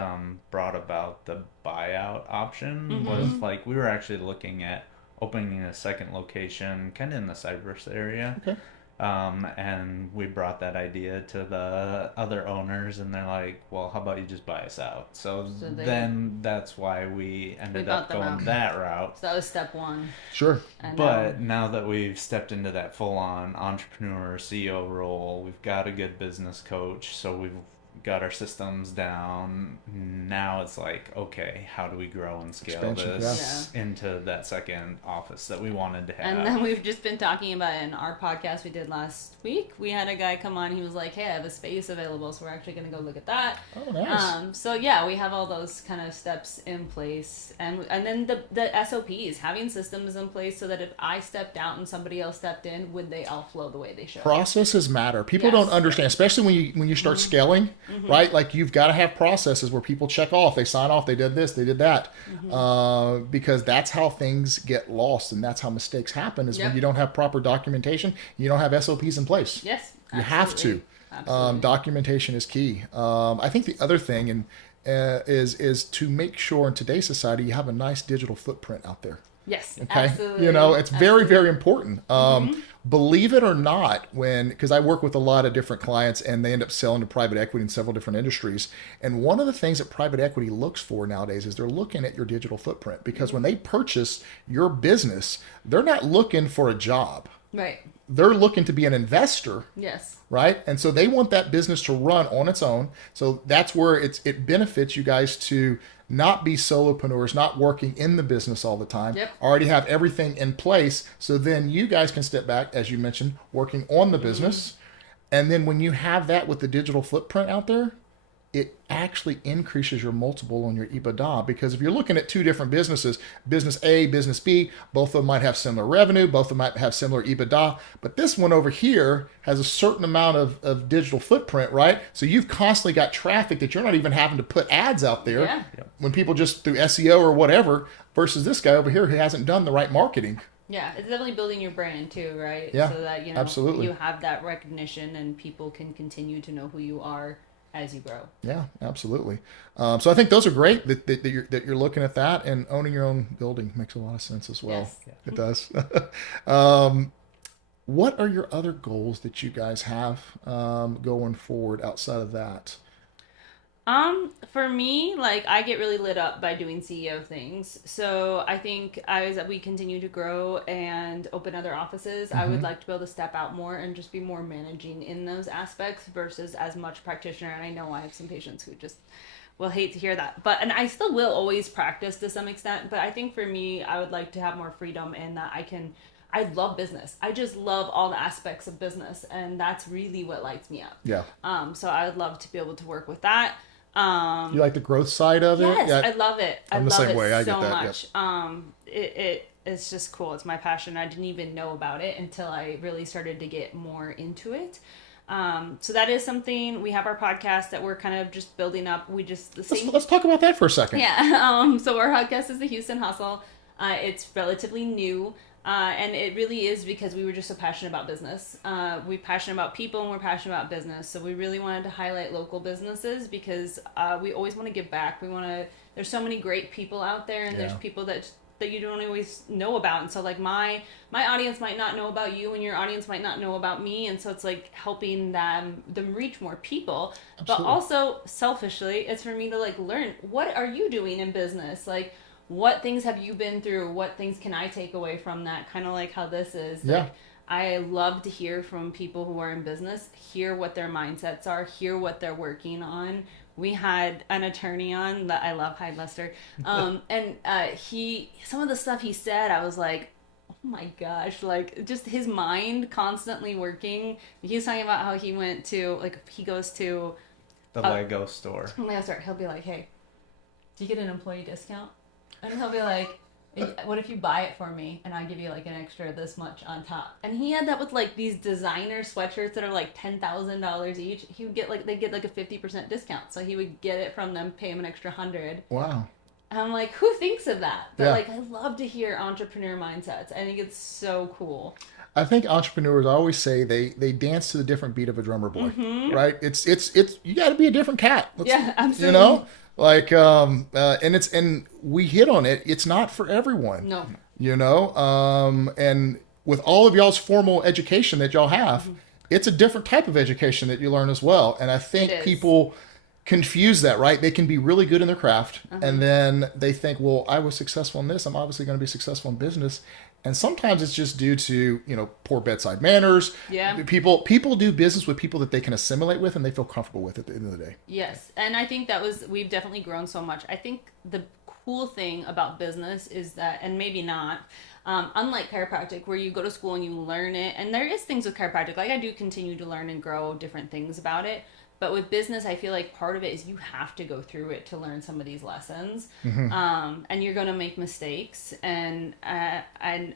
brought about the buyout option. Was like we were actually looking at opening a second location kind of in the Cypress area. Okay. And we brought that idea to the other owners, and they're like, well, how about you just buy us out? So then that's why we ended up going that route. So that was step 1. Sure. But now that we've stepped into that full-on entrepreneur CEO role, we've got a good business coach, so we've got our systems down. Now it's like, okay, how do we grow and scale Expansion, this into that second office that we wanted to have? And then we've just been talking about it in our podcast we did last week. We had a guy come on. He was like, hey, I have a space available, so we're actually going to go look at that. Oh, nice. So yeah, we have all those kind of steps in place. And then the SOPs, having systems in place so that if I stepped out and somebody else stepped in, would they all flow the way they should? Processes matter. People don't understand, especially when you start scaling, right? Like you've got to have processes where people check off, they sign off, they did this, they did that, because that's how things get lost, and that's how mistakes happen. Is when you don't have proper documentation, you don't have SOPs in place. Yes, you have to. Documentation is key. I think the other thing is to make sure in today's society you have a nice digital footprint out there. Yes, okay. Absolutely. It's very, very important. Believe it or not, because I work with a lot of different clients and they end up selling to private equity in several different industries. And one of the things that private equity looks for nowadays is they're looking at your digital footprint, because when they purchase your business, they're not looking for a job. Right. They're looking to be an investor. Yes. Right. And so they want that business to run on its own. So that's where it benefits you guys to not be solopreneurs, not working in the business all the time. Yep. Already have everything in place. So then you guys can step back, as you mentioned, working on the business. And then when you have that with the digital footprint out there, it actually increases your multiple on your EBITDA. Because if you're looking at 2 different businesses, business A, business B, both of them might have similar revenue, both of them might have similar EBITDA, but this one over here has a certain amount of digital footprint, right? So you've constantly got traffic that you're not even having to put ads out there when people just through SEO or whatever, versus this guy over here who hasn't done the right marketing. Yeah, it's definitely building your brand too, right? Yeah, so that absolutely. You have that recognition and people can continue to know who you are as you grow. Yeah, absolutely. So I think those are great that you're looking at that, and owning your own building makes a lot of sense as well. Yes. It does. What are your other goals that you guys have going forward outside of that? For me, like I get really lit up by doing CEO things. So I think as we continue to grow and open other offices, I would like to be able to step out more and just be more managing in those aspects versus as much practitioner. And I know I have some patients who just will hate to hear that, and I still will always practice to some extent. But I think for me, I would like to have more freedom in that I love business. I just love all the aspects of business, and that's really what lights me up. Yeah. So I would love to be able to work with that. You like the growth side of it? Yes, Yeah. I love it. I'm the same way. I get that. Much. Yep. It's just cool. It's my passion. I didn't even know about it until I really started to get more into it. So that is something. We have our podcast that we're kind of just building up. Let's talk about that for a second. Yeah. So our podcast is the Houston Hustle. It's relatively new. And it really is because we were just so passionate about business. We're passionate about people and we're passionate about business. So we really wanted to highlight local businesses because we always want to give back. There's so many great people out there, and there's people that you don't always know about. And so like my audience might not know about you, and your audience might not know about me. And so it's like helping them reach more people. Absolutely. But also selfishly, it's for me to like learn, what are you doing in business? Like, what things have you been through? What things can I take away from that? Kind of like how this is. Yeah. Like, I love to hear from people who are in business, hear what their mindsets are, hear what they're working on. We had an attorney on that I love, hi Lester. And some of the stuff he said, I was like, oh my gosh, like just his mind constantly working. He was talking about how he went to, like, he goes to The Lego store. He'll be like, hey, do you get an employee discount? And he'll be like, what if you buy it for me and I give you like an extra this much on top? And he had that with like these designer sweatshirts that are like $10,000 each. He would get like, they get like a 50% discount. So he would get it from them, pay him an extra 100. Wow. And I'm like, who thinks of that? But Yeah. like, I love to hear entrepreneur mindsets. I think it's so cool. I think entrepreneurs, I always say they dance to the different beat of a drummer boy, right? It's you got to be a different cat. Yeah, absolutely. You know, like and we hit on it. It's not for everyone. No. You know, and with all of y'all's formal education that y'all have, it's a different type of education that you learn as well. And I think It is. people confuse that, right? They can be really good in their craft, and then they think, well, I was successful in this, I'm obviously going to be successful in business. And sometimes it's just due to, you know, poor bedside manners. Yeah. People do business with people that they can assimilate with and they feel comfortable with at the end of the day. Yes. And I think we've definitely grown so much. I think the cool thing about business is that, and maybe not, unlike chiropractic, where you go to school and you learn it, and there is things with chiropractic, like I do continue to learn and grow different things about it. But with business, I feel like part of it is you have to go through it to learn some of these lessons. And you're going to make mistakes and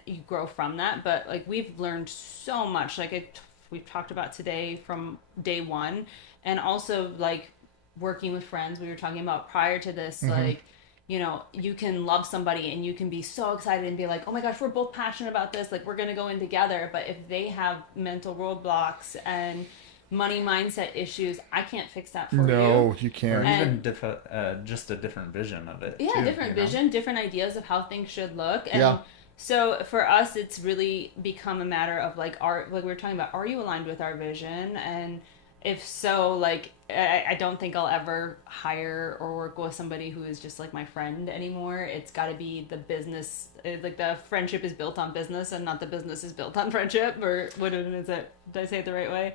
you grow from that. But like we've learned so much, like we've talked about today from day one, and also like working with friends. We were talking about prior to this, like, you know, you can love somebody and you can be so excited and be like, oh my gosh, we're both passionate about this. Like we're going to go in together. But if they have mental roadblocks and money mindset issues, I can't fix that for you. No, you Or can't. even just a different vision of it. Yeah, too, different you know? vision, different ideas of how things should look. And Yeah. so for us, it's really become a matter of like like we were talking about, are you aligned with our vision? And if so, like, I don't think I'll ever hire or work with somebody who is just like my friend anymore. It's got to be the business, like the friendship is built on business and not the business is built on friendship. Or what is it? Did I say it the right way?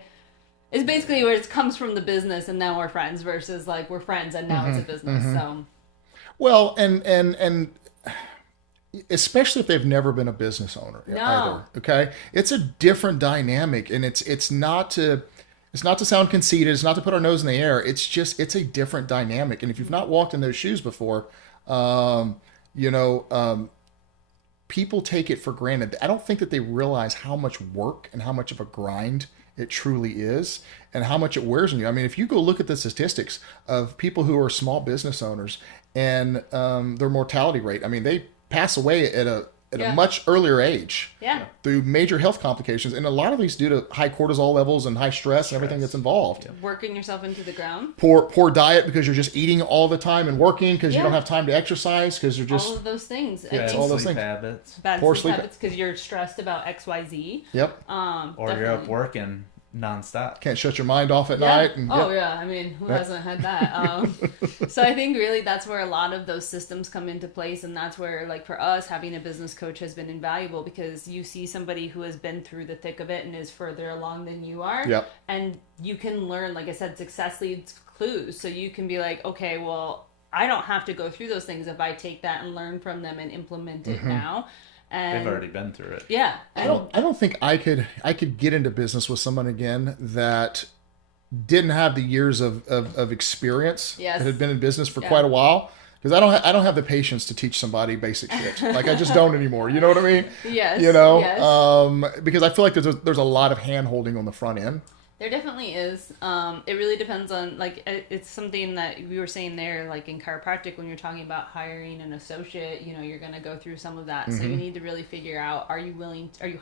It's basically where it comes from the business and now we're friends versus like we're friends and now it's a business. So Well, and especially if they've never been a business owner No. either. Okay, it's a different dynamic, and it's not to sound conceited. It's not to put our nose in the air. It's a different dynamic, and if you've not walked in those shoes before, people take it for granted. I don't think that they realize how much work and how much of a grind it truly is and how much it wears on you. I mean, if you go look at the statistics of people who are small business owners and their mortality rate, I mean, they pass away at a Yeah. much earlier age yeah. through major health complications. And a lot of these due to high cortisol levels and high stress and everything that's involved. Working yourself into the ground. Poor diet because you're just eating all the time and working because you Yeah. don't have time to exercise because you're just, All of those things. I Yeah, think all those sleep things. habits. bad Poor sleep sleep. habits because you're stressed about XYZ. yep, Or you're up working nonstop. can't shut your mind off at Yeah. night. And Oh yep. yeah, I mean, who hasn't had that? So I think really that's where a lot of those systems come into place, and that's where, like for us, having a business coach has been invaluable because you see somebody who has been through the thick of it and is further along than you are, Yep. and you can learn. Like I said, success leads clues, so you can be like, okay, well, I don't have to go through those things if I take that and learn from them and implement it now. And They've already been through it. yeah, I don't think I could get into business with someone again that didn't have the years of experience Yes. that had been in business for Yeah. quite a while. Because I don't have the patience to teach somebody basic shit. Like I just don't anymore. You know what I mean? Yes, You know, yes. because I feel like there's a lot of hand holding on the front end. There definitely is. It really depends on, like, it's something that we were saying there, like in chiropractic, when you're talking about hiring an associate, you know, you're going to go through some of that. So you need to really figure out, are you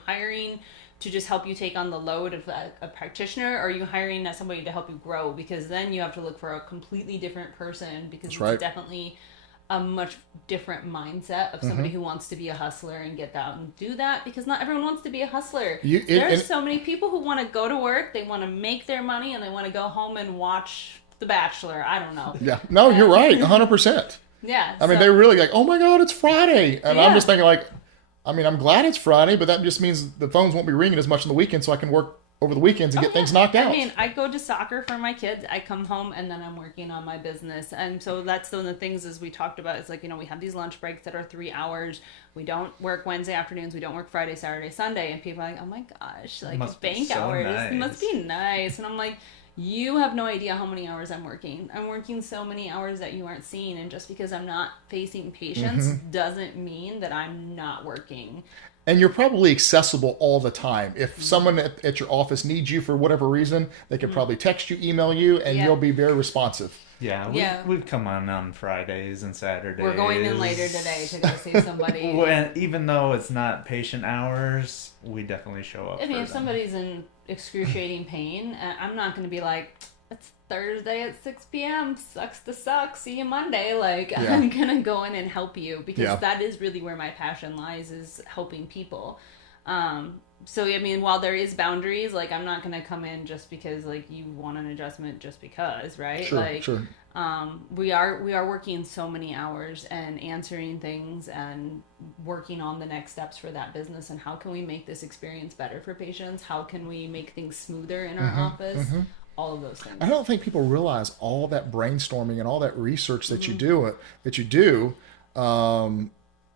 hiring to just help you take on the load of a practitioner, or are you hiring as somebody to help you grow? Because then you have to look for a completely different person, because That's right. it's definitely a much different mindset of somebody who wants to be a hustler and get out and do that, because not everyone wants to be a hustler. There's so many people who want to go to work, they want to make their money, and they want to go home and watch The Bachelor. I don't know. Yeah. No, you're right. 100%. Yeah. I mean, they're really like, oh my God, it's Friday. And I'm Yeah. just thinking like, I mean, I'm glad it's Friday, but that just means the phones won't be ringing as much on the weekend, so I can work over the weekends and get things knocked out. I mean, I go to soccer for my kids. I come home and then I'm working on my business. And so that's one of the things as we talked about. It's like, you know, we have these lunch breaks that are 3 hours. We don't work Wednesday afternoons. We don't work Friday, Saturday, Sunday. And people are like, oh my gosh, like bank hours. Nice. It must be nice. And I'm like, you have no idea how many hours I'm working. I'm working so many hours that you aren't seeing. And just because I'm not facing patients doesn't mean that I'm not working. And you're probably accessible all the time. If someone at your office needs you for whatever reason, they could probably text you, email you, and you'll be very responsive. Yeah, we've come on Fridays and Saturdays. We're going in later today to go see somebody. Even though it's not patient hours, we definitely show up. I mean, if somebody's in excruciating pain, I'm not going to be like, it's Thursday at 6 p.m. Sucks to suck. See you Monday. Like, I'm going to go in and help you because that is really where my passion lies, is helping people. So, I mean, while there is boundaries, like, I'm not going to come in just because, like, you want an adjustment just because, right? Sure. We are working so many hours and answering things and working on the next steps for that business and how can we make this experience better for patients? How can we make things smoother in our office? All of those things. I don't think people realize all that brainstorming and all that research that you do.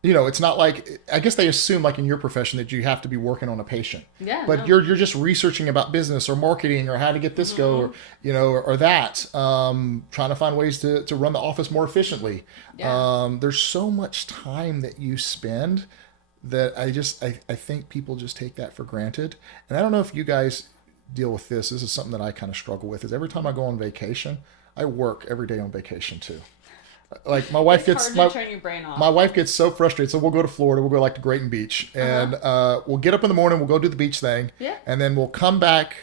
You know, it's not like, I guess they assume like in your profession that you have to be working on a patient. Yeah. But you're just researching about business or marketing or how to get this go or, you know, or that. Trying to find ways to run the office more efficiently. Yeah. There's so much time that you spend that I think people just take that for granted. And I don't know if you guys deal with this. This is something that I kind of struggle with, is every time I go on vacation, I work every day on vacation too. Like my wife gets turn your brain off. My wife gets so frustrated. So we'll go to Florida, we'll go like to Grayton Beach, and we'll get up in the morning, we'll go do the beach thing, and then we'll come back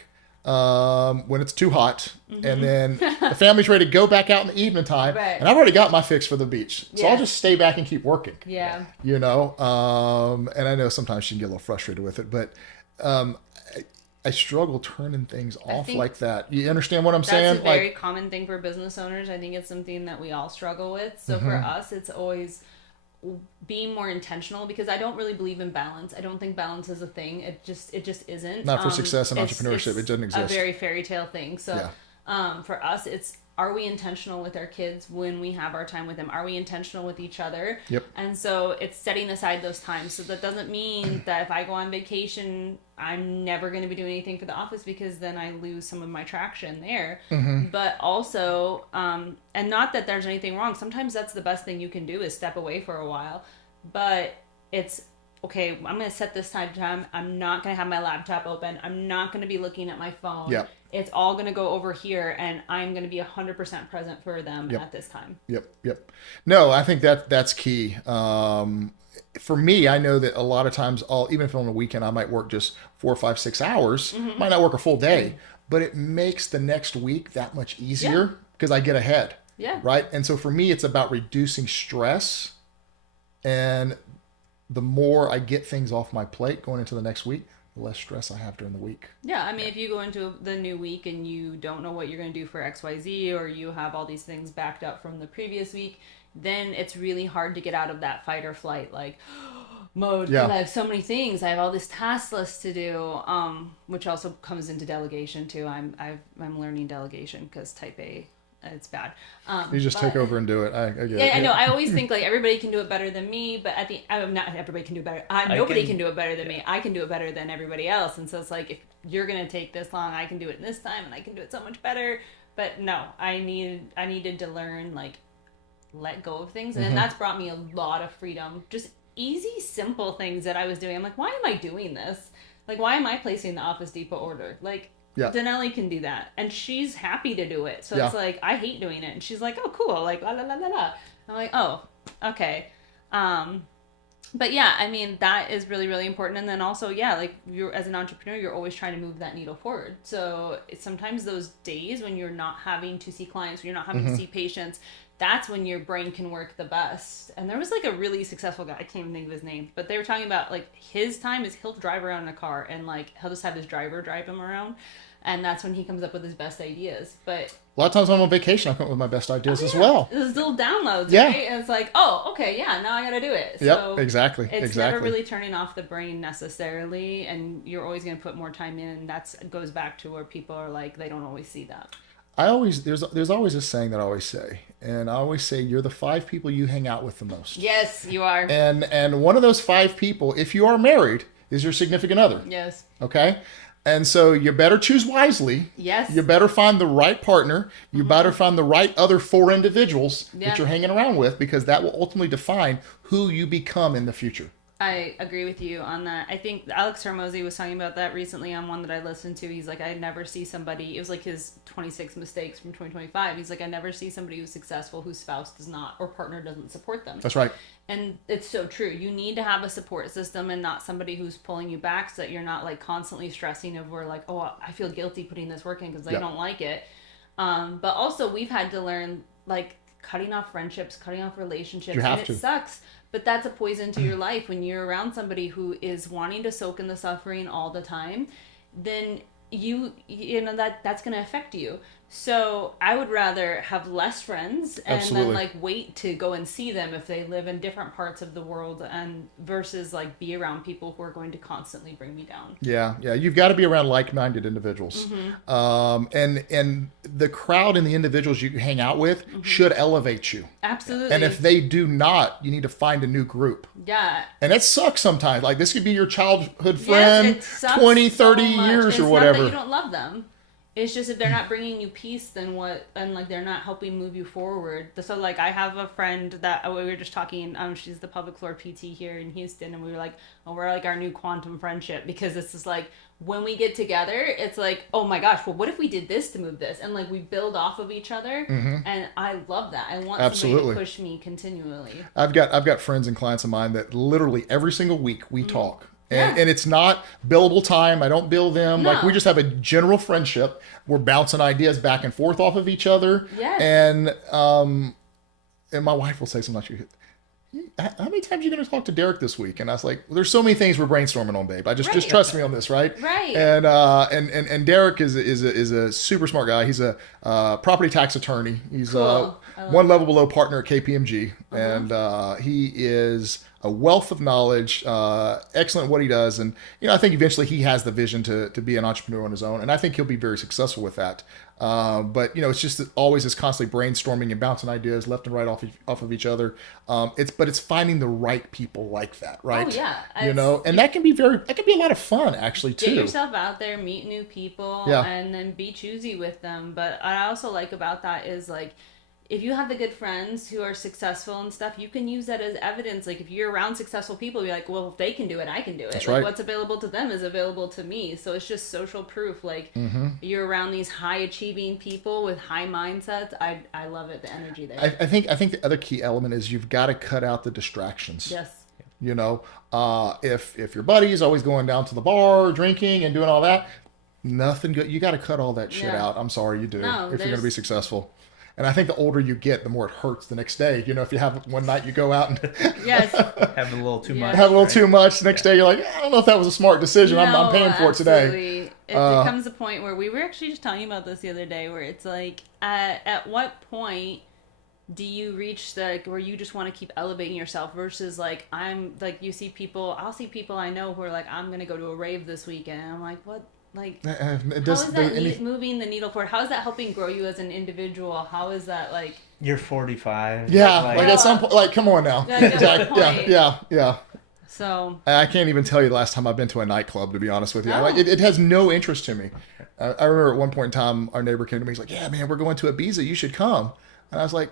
when it's too hot, and then the family's ready to go back out in the evening time, and I've already got my fix for the beach, so I'll just stay back and keep working. Yeah, you know, and I know sometimes she can get a little frustrated with it, but I struggle turning things off like that. You understand what I'm saying? That's a very common thing for business owners. I think it's something that we all struggle with. So for us, it's always being more intentional, because I don't really believe in balance. I don't think balance is a thing. It just isn't. Not for success and entrepreneurship. It doesn't exist. A very fairy tale thing. So for us, it's, are we intentional with our kids when we have our time with them? Are we intentional with each other? Yep. And so it's setting aside those times. So that doesn't mean that if I go on vacation, I'm never going to be doing anything for the office, because then I lose some of my traction there. But also, and not that there's anything wrong. Sometimes that's the best thing you can do, is step away for a while. But it's, okay, I'm going to set this time. I'm not going to have my laptop open. I'm not going to be looking at my phone. Yep. It's all going to go over here, and I'm going to be 100% present for them at this time. Yep. No, I think that's key. For me, I know that a lot of times, even if on a weekend, I might work just 4, 5, 6 hours, might not work a full day, but it makes the next week that much easier because I get ahead. Yeah. Right. And so for me, it's about reducing stress, and the more I get things off my plate going into the next week, the less stress I have during the week. Yeah, I mean, if you go into the new week and you don't know what you're going to do for XYZ, or you have all these things backed up from the previous week, then it's really hard to get out of that fight or flight, like, mode. Yeah. I have so many things. I have all this task list to do, which also comes into delegation too. I'm learning delegation because type A, it's bad. You just take over and do it. I get it. I know. I always think like everybody can do it better than me, but not everybody can do it better. Nobody can do it better than me. I can do it better than everybody else. And so it's like, if you're gonna take this long, I can do it in this time, and I can do it so much better. But no, I needed to learn, like, let go of things, and then that's brought me a lot of freedom. Just easy, simple things that I was doing. I'm like, why am I doing this? Like, why am I placing the Office Depot order? Like, Danelli can do that, and she's happy to do it. So it's like, I hate doing it, and she's like, oh, cool, like, la la la la la. I'm like, oh, okay. But yeah, I mean, that is really, really important. And then also, like, you're, as an entrepreneur, you're always trying to move that needle forward. So sometimes those days when you're not having to see clients, when you're not having to see patients, that's when your brain can work the best. And there was like a really successful guy, I can't even think of his name, but they were talking about like his time is he'll drive around in a car and like he'll just have his driver drive him around. And that's when he comes up with his best ideas. But A lot of times when I'm on vacation, I come up with my best ideas as well. those little downloads, Yeah. right? And it's like, oh, okay, yeah, now I got to do it. Yep, So exactly. it's exactly. never really turning off the brain necessarily, and you're always going to put more time in. And that goes back to where people are like, they don't always see that. There's always a saying that I always say, and I always say you're the 5 people you hang out with the most. Yes, you are. And one of those 5 people, if you are married, is your significant other. Yes. Okay? And so you better choose wisely. Yes. You better find the right partner. You better find the right other 4 individuals Yeah. that you're hanging around with, because that will ultimately define who you become in the future. I agree with you on that. I think Alex Hormozy was talking about that recently on one that I listened to. He's like, I never see somebody, it was like his 26 mistakes from 2025. He's like, I never see somebody who's successful whose spouse does not or partner doesn't support them. That's right. And it's so true. You need to have a support system and not somebody who's pulling you back so that you're not like constantly stressing over like, oh, I feel guilty putting this work in because I Yeah. don't like it. But also we've had to learn like cutting off friendships, cutting off relationships. You have and to. it sucks. But that's a poison to your life when you're around somebody who is wanting to soak in the suffering all the time. Then you know that's going to affect you. So I would rather have less friends and Absolutely. then like wait to go and see them if they live in different parts of the world, and versus like be around people who are going to constantly bring me down. Yeah. You've got to be around like-minded individuals, and the crowd and the individuals you hang out with should elevate you. Absolutely. And if they do not, you need to find a new group. yeah. And it sucks sometimes. Like this could be your childhood Yes, friend, it sucks 20, 30 so much. years It's or not whatever. that you don't love them. It's just if they're not bringing you peace, then what? And like they're not helping move you forward. So like I have a friend that we were just talking. She's the pelvic floor PT here in Houston, and we were like, oh, we're like our new quantum friendship, because this is like when we get together, it's like, oh my gosh, well, what if we did this to move this? And like we build off of each other, and I love that. I want Absolutely. somebody to push me continually. I've got friends and clients of mine that literally every single week we talk. And, Yeah. and it's not billable time. I don't bill them. No. Like we just have a general friendship. We're bouncing ideas back and forth off of each other. Yes. And my wife will say something like, how many times are you going to talk to Derek this week? And I was like, well, there's so many things we're brainstorming on, babe. Just Right. trust me on this, right? Right. And Derek is a super smart guy. He's a property tax attorney. He's Cool. I love one level below partner at KPMG, and he is a wealth of knowledge, excellent at what he does. And, I think eventually he has the vision to be an entrepreneur on his own. And I think he'll be very successful with that. But, it's just that always is constantly brainstorming and bouncing ideas left and right off of each other. It's finding the right people like that, right? Oh, yeah. And that can be a lot of fun actually too. Get yourself out there, meet new people, Yeah. and then be choosy with them. But I also like about that is like, if you have the good friends who are successful and stuff, you can use that as evidence. Like if you're around successful people, you're like, well, if they can do it, I can do it. That's like right. what's available to them is available to me. So it's just social proof. Like you're around these high achieving people with high mindsets. I love it. The energy there. I think the other key element is you've got to cut out the distractions. Yes. If your buddy's always going down to the bar, drinking and doing all that, nothing good. You got to cut all that shit Yeah. out. I'm sorry, you do. No, if you're going to be there's- successful. And I think the older you get, the more it hurts the next day. If you have one night you go out and Yes. Have a little too Yeah. much. have a little right? too much, the next day you're like, I don't know if that was a smart decision. I'm No, paying for it today. absolutely. It comes a point where we were actually just talking about this the other day, where it's like, at what point do you reach where you just want to keep elevating yourself versus like, I'll see people I know who are like, I'm going to go to a rave this weekend. And I'm like, what? Like, It how does, is that moving the needle forward? How is that helping grow you as an individual? How is that like... You're 45. yeah, like, like at some point, like, come on now. Like, at Jack, what point? yeah. So... I can't even tell you the last time I've been to a nightclub, to be honest with you. No. Like, it has no interest to me. I remember at one point in time, our neighbor came to me. He's like, yeah, man, we're going to Ibiza. You should come. And I was like,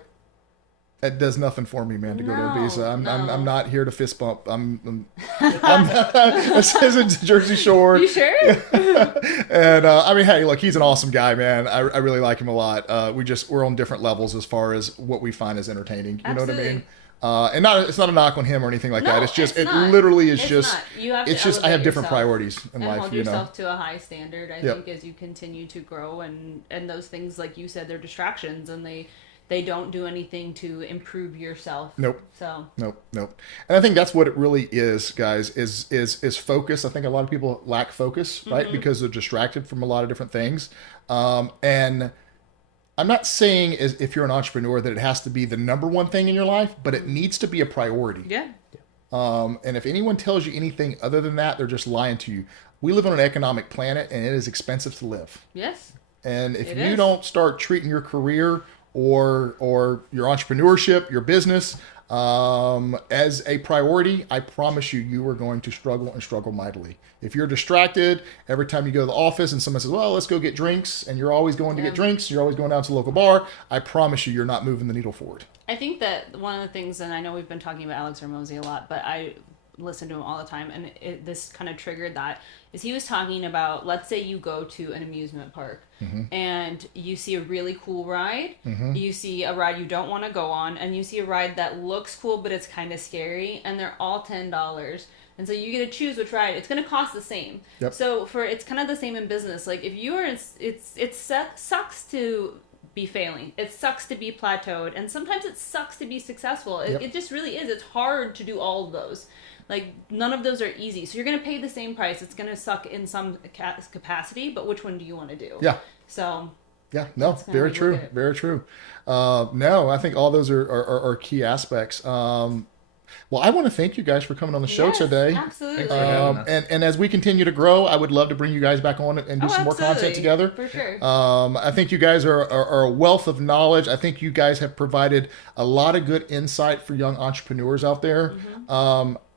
that does nothing for me, man, to go to No, Ibiza. I'm no. not here to fist bump. This isn't Jersey Shore. You sure? And hey, look, he's an awesome guy, man. I really like him a lot. We're on different levels as far as what we find as entertaining. You know what I mean? It's not a knock on him or anything like No, that. It's just, it's it not. literally is It's just, not. You have to it's just, I have elevate different yourself priorities in and life, hold yourself to a high standard. I Yep. think as you continue to grow, and those things, like you said, they're distractions, and they they don't do anything to improve yourself. Nope. So Nope. And I think that's what it really is, guys, is focus. I think a lot of people lack focus, right? Because they're distracted from a lot of different things. And I'm not saying if you're an entrepreneur that it has to be the number one thing in your life, but it needs to be a priority. yeah. And if anyone tells you anything other than that, they're just lying to you. We live on an economic planet, and it is expensive to live. Yes. And if It you is. don't start treating your career or your entrepreneurship, your business, as a priority, I promise you are going to struggle and struggle mightily. If you're distracted every time you go to the office and someone says, well, let's go get drinks, and you're always going to get drinks, you're always going down to the local bar, I promise you're not moving the needle forward. I think that one of the things, and I know we've been talking about Alex Hormozy a lot, but I listen to him all the time, and this kind of triggered that, is he was talking about, let's say you go to an amusement park and you see a really cool ride, you see a ride you don't want to go on, and you see a ride that looks cool but it's kind of scary, and they're all $10. And so you get to choose which ride. It's going to cost the same. Yep. So it's kind of the same in business. Like if you are, it sucks to be failing. It sucks to be plateaued, and sometimes it sucks to be successful. It just really is. It's hard to do all of those. Like none of those are easy. So you're going to pay the same price. It's going to suck in some capacity, but which one do you want to do? Yeah. So Yeah, no, kinda very like true, look at it. very true. No, I think all those are key aspects. Well, I want to thank you guys for coming on the show yes, today. absolutely. Thanks for having us. And as we continue to grow, I would love to bring you guys back on and do some more content absolutely. together. For sure. I think you guys are a wealth of knowledge. I think you guys have provided a lot of good insight for young entrepreneurs out there.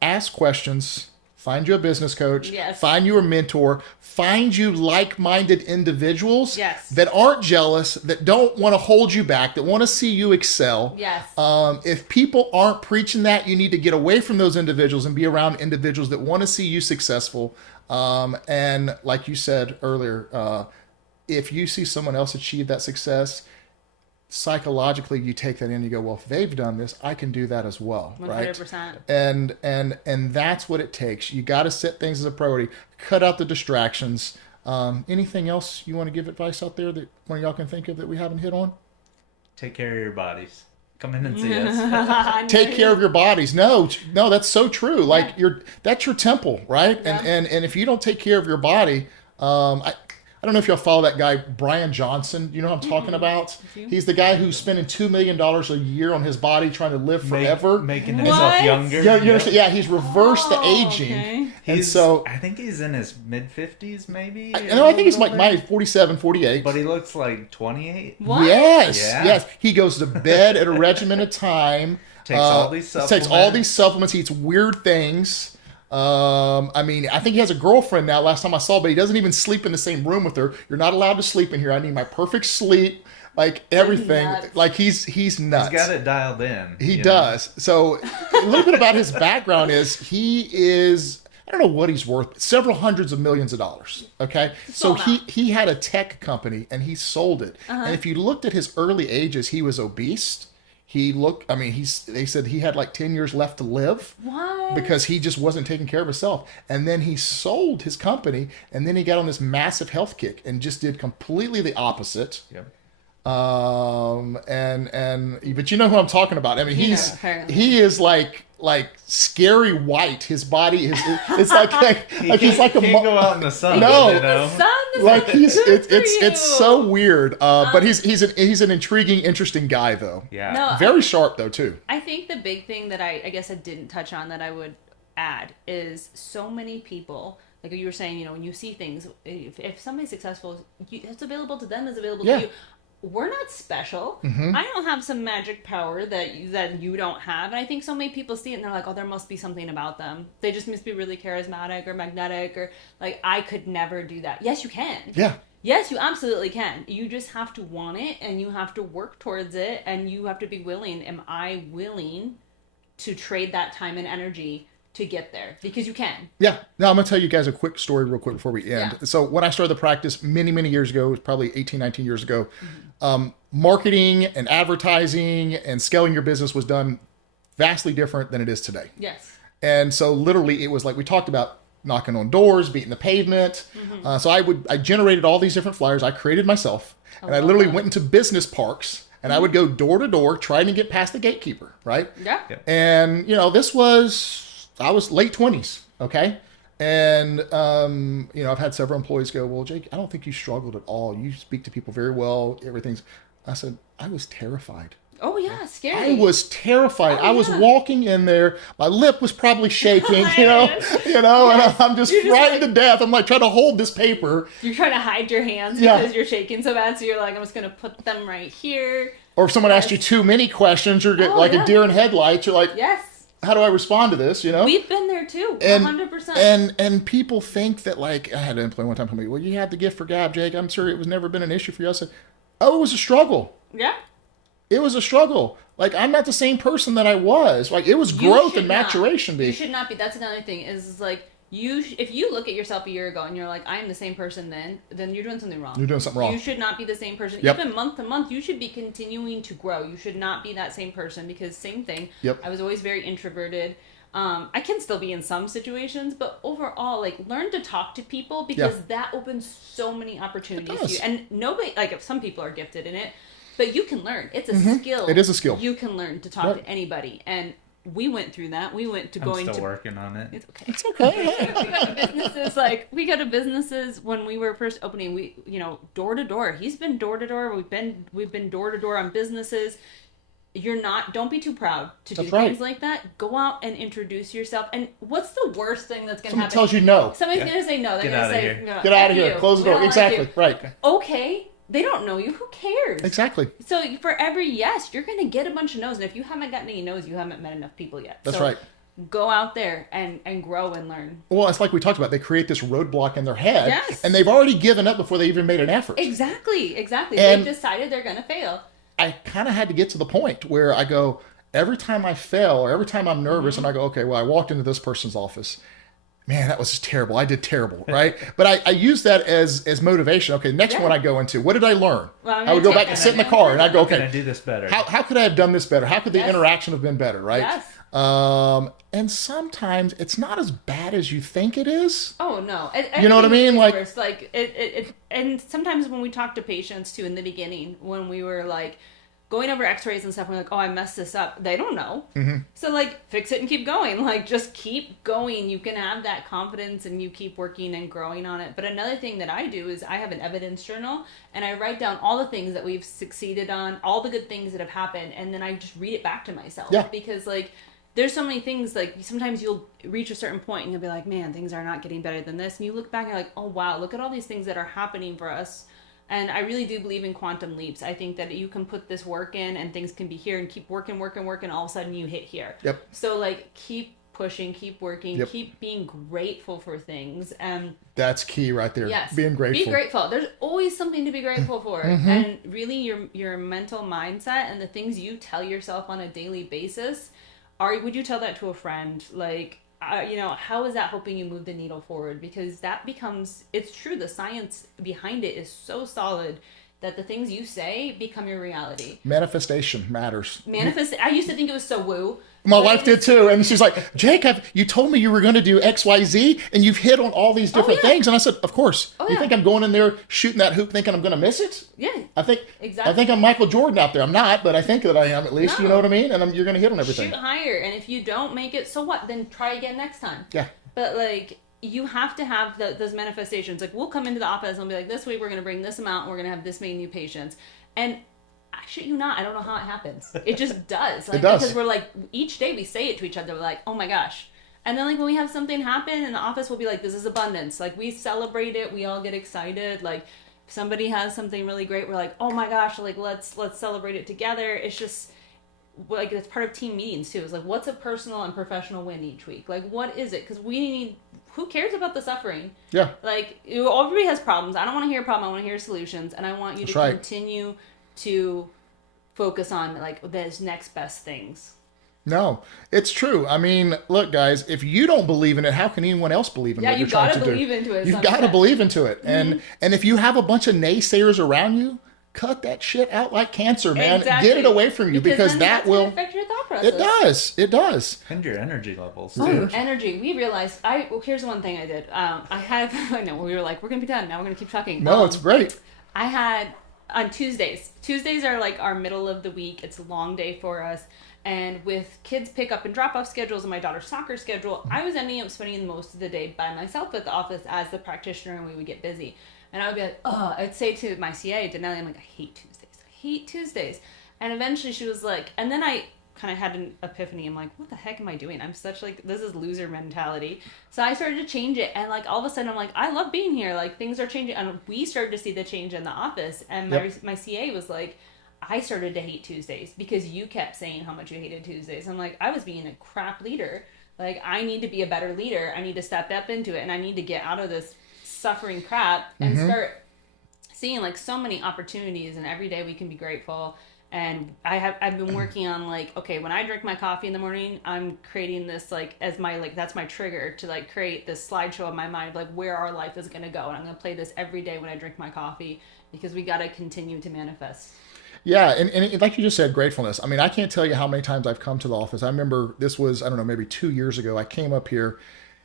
Ask questions. Find you a business coach. Yes. Find you a mentor. Find you like-minded individuals Yes. that aren't jealous, that don't want to hold you back, that want to see you excel. Yes. If people aren't preaching that, you need to get away from those individuals and be around individuals that want to see you successful. And like you said earlier, if you see someone else achieve that success, psychologically you take that in and you go, well, if they've done this, I can do that as well. 100%. Right? And that's what it takes. You got to set things as a priority, cut out the distractions. Anything else you want to give advice out there that one of y'all can think of that we haven't hit on? Take care of your bodies. Come in and see us. Take care of your bodies. No, that's so true. Like that's your temple, right? Yeah. And if you don't take care of your body, I don't know if y'all follow that guy, Brian Johnson. You know what I'm talking about? He's the guy who's spending $2 million a year on his body trying to live forever. Making What? himself younger. Yeah, you understand? Yeah, he's reversed the Oh, aging. okay. And so, I think he's in his mid-50s, maybe. I think he's like my 47, 48. But he looks like 28. What? Yes, Yeah. yes. He goes to bed at a regimen of time. Takes all these Takes all these supplements. He eats weird things. I mean, I think he has a girlfriend now, last time I saw, but he doesn't even sleep in the same room with her. You're not allowed to sleep in here. I need my perfect sleep, like everything. Nuts. Like he's nuts. He's got it dialed in. He you does. So a little bit about his background is he is, I don't know what he's worth, several hundreds of millions of dours. Okay. So Sold out. he had a tech company and he sold it. And if you looked at his early ages, he was obese. He looked, I mean, they said he had like 10 years left to live. What? Because he just wasn't taking care of himself. And then he sold his company and then he got on this massive health kick and just did completely the opposite. Yep. But you know who I'm talking about. I mean, apparently. he is like scary white. His body is, it's like he's like a Can't go out in the sun. No. You know? Son, this like is good for it's you. so weird. But he's an intriguing, interesting guy though. Yeah. No, Very sharp though too. I think the big thing that I guess I didn't touch on that I would add is so many people, like you were saying, you know, when you see things, if somebody's successful, it's available to them, it's available Yeah. to you. We're not special. Mm-hmm. I don't have some magic power that you don't have. And I think so many people see it and they're like, oh, there must be something about them. They just must be really charismatic or magnetic or like, I could never do that. Yes, you can. Yeah. Yes, you absolutely can. You just have to want it and you have to work towards it and you have to be willing. Am I willing to trade that time and energy to get there? Because you can. Yeah. Now I'm going to tell you guys a quick story real quick before we end. Yeah. So when I started the practice many, many years ago, it was probably 18, 19 years ago, marketing and advertising and scaling your business was done vastly different than it is today. Yes. And so literally it was like we talked about knocking on doors, beating the pavement. So I generated all these different flyers. I created myself. And I literally went into business parks. And I would go door to door trying to get past the gatekeeper, right? Yeah. And, I was late 20s, okay? And, I've had several employees go, well, Jake, I don't think you struggled at all. You speak to people very well. Everything's, I said, I was terrified. Oh yeah, scary. I was terrified. Oh, I was yeah. walking in there. My lip was probably shaking, and I'm just frightened to death. I'm like trying to hold this paper. You're trying to hide your hands Yeah. because you're shaking so bad. So you're like, I'm just gonna put them right here. Or if someone asks you too many questions, you're Oh, like yeah. a deer in headlights. You're like, Yes. how do I respond to this? We've been there too. And 100%. and people think that, like, I had an employee one time tell me, well, you had the gift for gab, Jake. I'm sure it was never been an issue for you. I said, oh, it was a struggle. Yeah. It was a struggle. Like, I'm not the same person that I was. Like, it was growth and maturation. You should not be. That's another thing is like, if you look at yourself a year ago and you're like, I am the same person then you're doing something wrong. You're doing something wrong. You should not be the same person. Yep. Even month to month, you should be continuing to grow. You should not be that same person because same thing. Yep. I was always very introverted. I can still be in some situations, but overall, like, learn to talk to people because that opens so many opportunities to you. And nobody, like, if some people are gifted in it, but you can learn. It's a skill. It is a skill. You can learn to talk to anybody. And we went through that. We went to I'm still working on it. It's okay. It's okay. we go to businesses when we were first opening, we, door to door. He's been door to door. We've been door to door on businesses. Don't be too proud to do things like that. Go out and introduce yourself. And what's the worst thing that's going to happen? Someone tells you no. Somebody's going to say no. They're going to say, Get out of here. Close the door. Exactly. Right. Okay. They don't know you. Who cares? Exactly. So for every yes, you're going to get a bunch of no's. And if you haven't gotten any no's, you haven't met enough people yet. That's right. Go out there and grow and learn. Well, it's like we talked about. They create this roadblock in their head. Yes. And they've already given up before they even made an effort. Exactly. And They've decided they're going to fail. I kind of had to get to the point where I go, every time I fail or every time I'm nervous and I go, okay, well, I walked into this person's office. Man, that was just terrible. I did terrible, right? But I use that as motivation. Okay, next one I go into, what did I learn? Well, I would go back and sit in the car and I go, Can I okay, do this better? how could I have done this better? How could the interaction have been better, right? Yes. And sometimes it's not as bad as you think it is. Oh no! You know what I mean? Like, worse. Like it. And sometimes when we talk to patients too in the beginning, when we were like going over X-rays and stuff, we're like, oh, I messed this up. They don't know. Mm-hmm. So like, fix it and keep going. Like, just keep going. You can have that confidence and you keep working and growing on it. But another thing that I do is I have an evidence journal and I write down all the things that we've succeeded on, all the good things that have happened, and then I just read it back to myself. Yeah. Because like, there's so many things, like sometimes you'll reach a certain point and you'll be like, man, things are not getting better than this. And you look back and you're like, oh wow, look at all these things that are happening for us. And I really do believe in quantum leaps. I think that you can put this work in and things can be here and keep working. All of a sudden you hit here. Yep. So like, keep pushing, keep working, Yep. keep being grateful for things. That's key right there. Yes. Being grateful. Be grateful. There's always something to be grateful for. Mm-hmm. And really your mental mindset and the things you tell yourself on a daily basis, would you tell that to a friend? Like, how is that helping you move the needle forward? Because that becomes, it's true, the science behind it is so solid that the things you say become your reality. Manifestation matters. I used to think it was so woo. My wife did too. And she's like, Jake, you told me you were going to do X, Y, Z, and you've hit on all these different things. And I said, of course. You think I'm going in there shooting that hoop thinking I'm going to miss it? Yeah. I think Exactly. I'm Michael Jordan out there. I'm not, but I think that I am at least. No. You know what I mean? And you're going to hit on everything. Shoot higher. And if you don't make it, so what? Then try again next time. Yeah. But like, you have to have those manifestations. Like, we'll come into the office and we'll be like, this week we're going to bring this amount and we're going to have this many new patients. And I shit you not, I don't know how it happens. It just does. Like, It does. Because we're like, each day we say it to each other. We're like, oh my gosh. And then like when we have something happen in the office, we'll be like, this is abundance. Like, we celebrate it. We all get excited. Like, if somebody has something really great, we're like, oh my gosh, like let's celebrate it together. It's just like, it's part of team meetings too. It's like, what's a personal and professional win each week? Like, what is it? Because who cares about the suffering? Yeah. Like, everybody has problems. I don't want to hear a problem. I want to hear solutions. And I want you That's to right. continue to focus on like those next best things. No, it's true. I mean, look, guys, if you don't believe in it, how can anyone else believe in what you're trying to do? Yeah, you got to believe into it. You've got to believe into it. And if you have a bunch of naysayers around you, cut that shit out like cancer, man. Exactly. Get it away from you because then that that's will gonna affect your thought process. It does. It does. And your energy levels Oh, too. energy. We realized. Here's one thing I did. I know we were like, we're gonna be done now. We're gonna keep talking. No, it's great. I had on Tuesdays. Tuesdays are like our middle of the week. It's a long day for us. And with kids pick up and drop off schedules and my daughter's soccer schedule, I was ending up spending most of the day by myself at the office as the practitioner, and we would get busy. And I would be like, oh, I'd say to my CA, Denali, I'm like, I hate Tuesdays. I hate Tuesdays. And eventually she was like, and then I kind of had an epiphany. I'm like, what the heck am I doing? I'm such like, this is loser mentality. So I started to change it. And like all of a sudden I'm like, I love being here. Like things are changing. And we started to see the change in the office. And my CA was like, I started to hate Tuesdays because you kept saying how much you hated Tuesdays. I'm like, I was being a crap leader. Like, I need to be a better leader. I need to step up into it. And I need to get out of this suffering crap and start seeing like so many opportunities. And every day we can be grateful. And I've been working on like, okay, when I drink my coffee in the morning, I'm creating this like as my like that's my trigger to like create this slideshow in my mind of like where our life is going to go. And I'm going to play this every day when I drink my coffee because we got to continue to manifest. Yeah, and like you just said, gratefulness. I mean, I can't tell you how many times I've come to the office. I remember this was, I don't know, maybe 2 years ago. I came up here.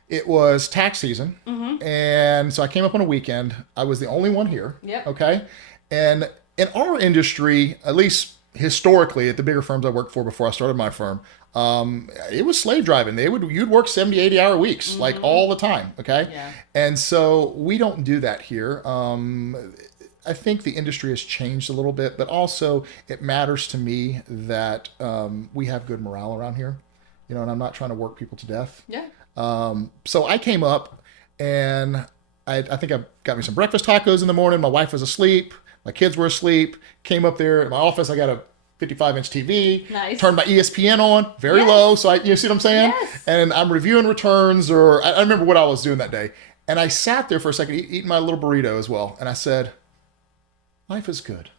It was tax season, and so I came up on a weekend. I was the only one here. Yep. Okay, and in our industry, at least historically, at the bigger firms I worked for before I started my firm, it was slave driving. You'd work 70, 80-hour weeks, like all the time. Okay, Yeah. and so we don't do that here. I think the industry has changed a little bit, but also it matters to me that we have good morale around here, you know, and I'm not trying to work people to death. Yeah. So I came up and I think I got me some breakfast tacos in the morning. My wife was asleep. My kids were asleep. Came up there in my office. I got a 55-inch TV. Nice. Turned my ESPN on very Yes. low. So you see what I'm saying? Yes. And I'm reviewing returns, or I remember what I was doing that day. And I sat there for a second eating my little burrito as well. And I said, life is good.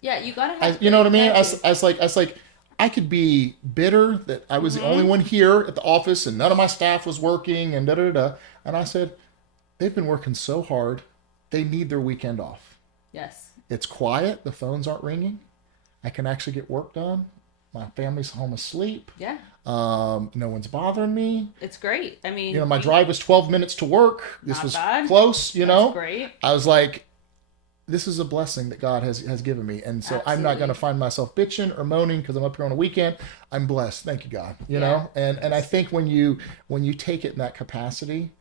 Yeah, you gotta have. You know what I mean? I gratitude. was like, I could be bitter that I was the only one here at the office and none of my staff was working and da da da. And I said, they've been working so hard. They need their weekend off. Yes. It's quiet. The phones aren't ringing. I can actually get work done. My family's home asleep. Yeah. No one's bothering me. It's great. I mean, You know, my drive was 12 minutes to work. This Not was bad. close, you know. That's great. I was like, this is a blessing that God has given me. And so I'm not Absolutely. going to find myself bitching or moaning because I'm up here on a weekend. I'm blessed. Thank you, God. You Yeah. know? And I think when you take it in that capacity,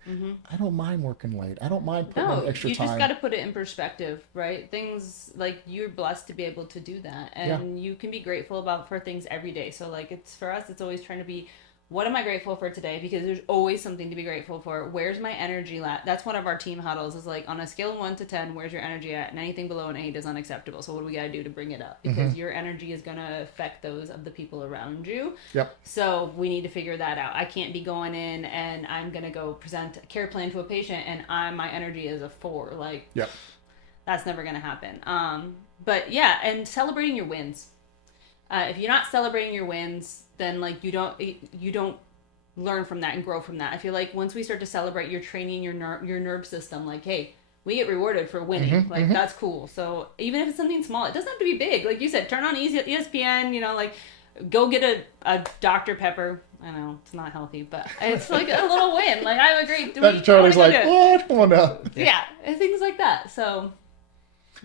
I don't mind working late. I don't mind putting No, in extra you time. just got to put it in perspective, right? Things like you're blessed to be able to do that, and you can be grateful for things every day. So like it's for us, it's always trying to be, what am I grateful for today? Because there's always something to be grateful for. Where's my energy at? That's one of our team huddles is like on a scale of 1 to 10, where's your energy at? And anything below an 8 is unacceptable. So what do we got to do to bring it up? Because your energy is going to affect those of the people around you. Yep. So we need to figure that out. I can't be going in and I'm going to go present a care plan to a patient and my energy is a 4. Like, Yep. that's never going to happen. But yeah, and celebrating your wins. If you're not celebrating your wins, then like you don't learn from that and grow from that. I feel like once we start to celebrate, you're training your nerve system. Like, hey, we get rewarded for winning. Like that's cool. So even if it's something small, it doesn't have to be big. Like you said, turn on ESPN. You know, like go get a Dr. Pepper. I know it's not healthy, but it's like a little win. Like I have a great week. Charlie's I like, wanna go do it. what? Come on now. Yeah, and things like that. So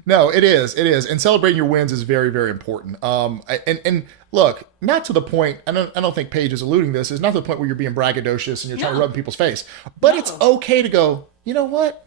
No, it is. And celebrating your wins is very, very important. And look, not to the point, I don't think Paige is alluding to this, is not to the point where you're being braggadocious and you're trying to No. rub in people's face. But it's No. okay to go, you know what?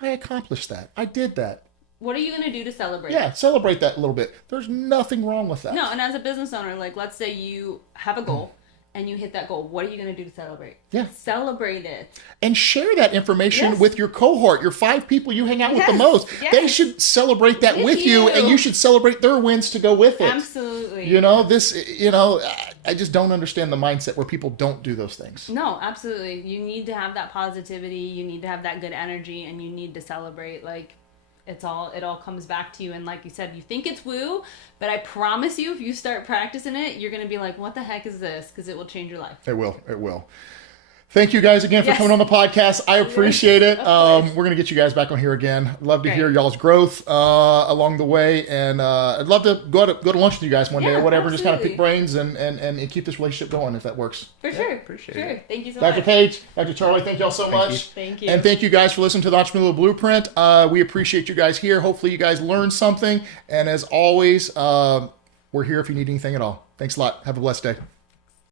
I accomplished that. I did that. what are you going to do to celebrate? Yeah, celebrate that a little bit. There's nothing wrong with that. No, and as a business owner, like let's say you have a goal and you hit that goal. What are you going to do to celebrate? Yeah. Celebrate it. And share that information Yes. with your cohort, your 5 people you hang out with the Yes, most. yes. They should celebrate that With with you, and you. you should celebrate their wins to go with it. Absolutely. You know, I just don't understand the mindset where people don't do those things. No, absolutely. You need to have that positivity. You need to have that good energy, and you need to celebrate. Like, it all comes back to you. And like you said, you think it's woo, but I promise you, if you start practicing it, you're going to be like, what the heck is this? Because it will change your life. It will. Thank you guys again for Yes. coming on the podcast. I appreciate it. Of course. We're going to get you guys back on here again. Love to Great. hear y'all's growth along the way. And I'd love to go to lunch with you guys one day Yeah, or whatever. Just kind of absolutely. pick brains and keep this relationship going if that works. For sure. appreciate sure. it. Thank you so Dr. much. Paige, Dr. Charlie, thank y'all so much. Thank you. And thank you guys for listening to the Entrepreneurial Blueprint. We appreciate you guys here. Hopefully you guys learned something. And as always, we're here if you need anything at all. Thanks a lot. Have a blessed day.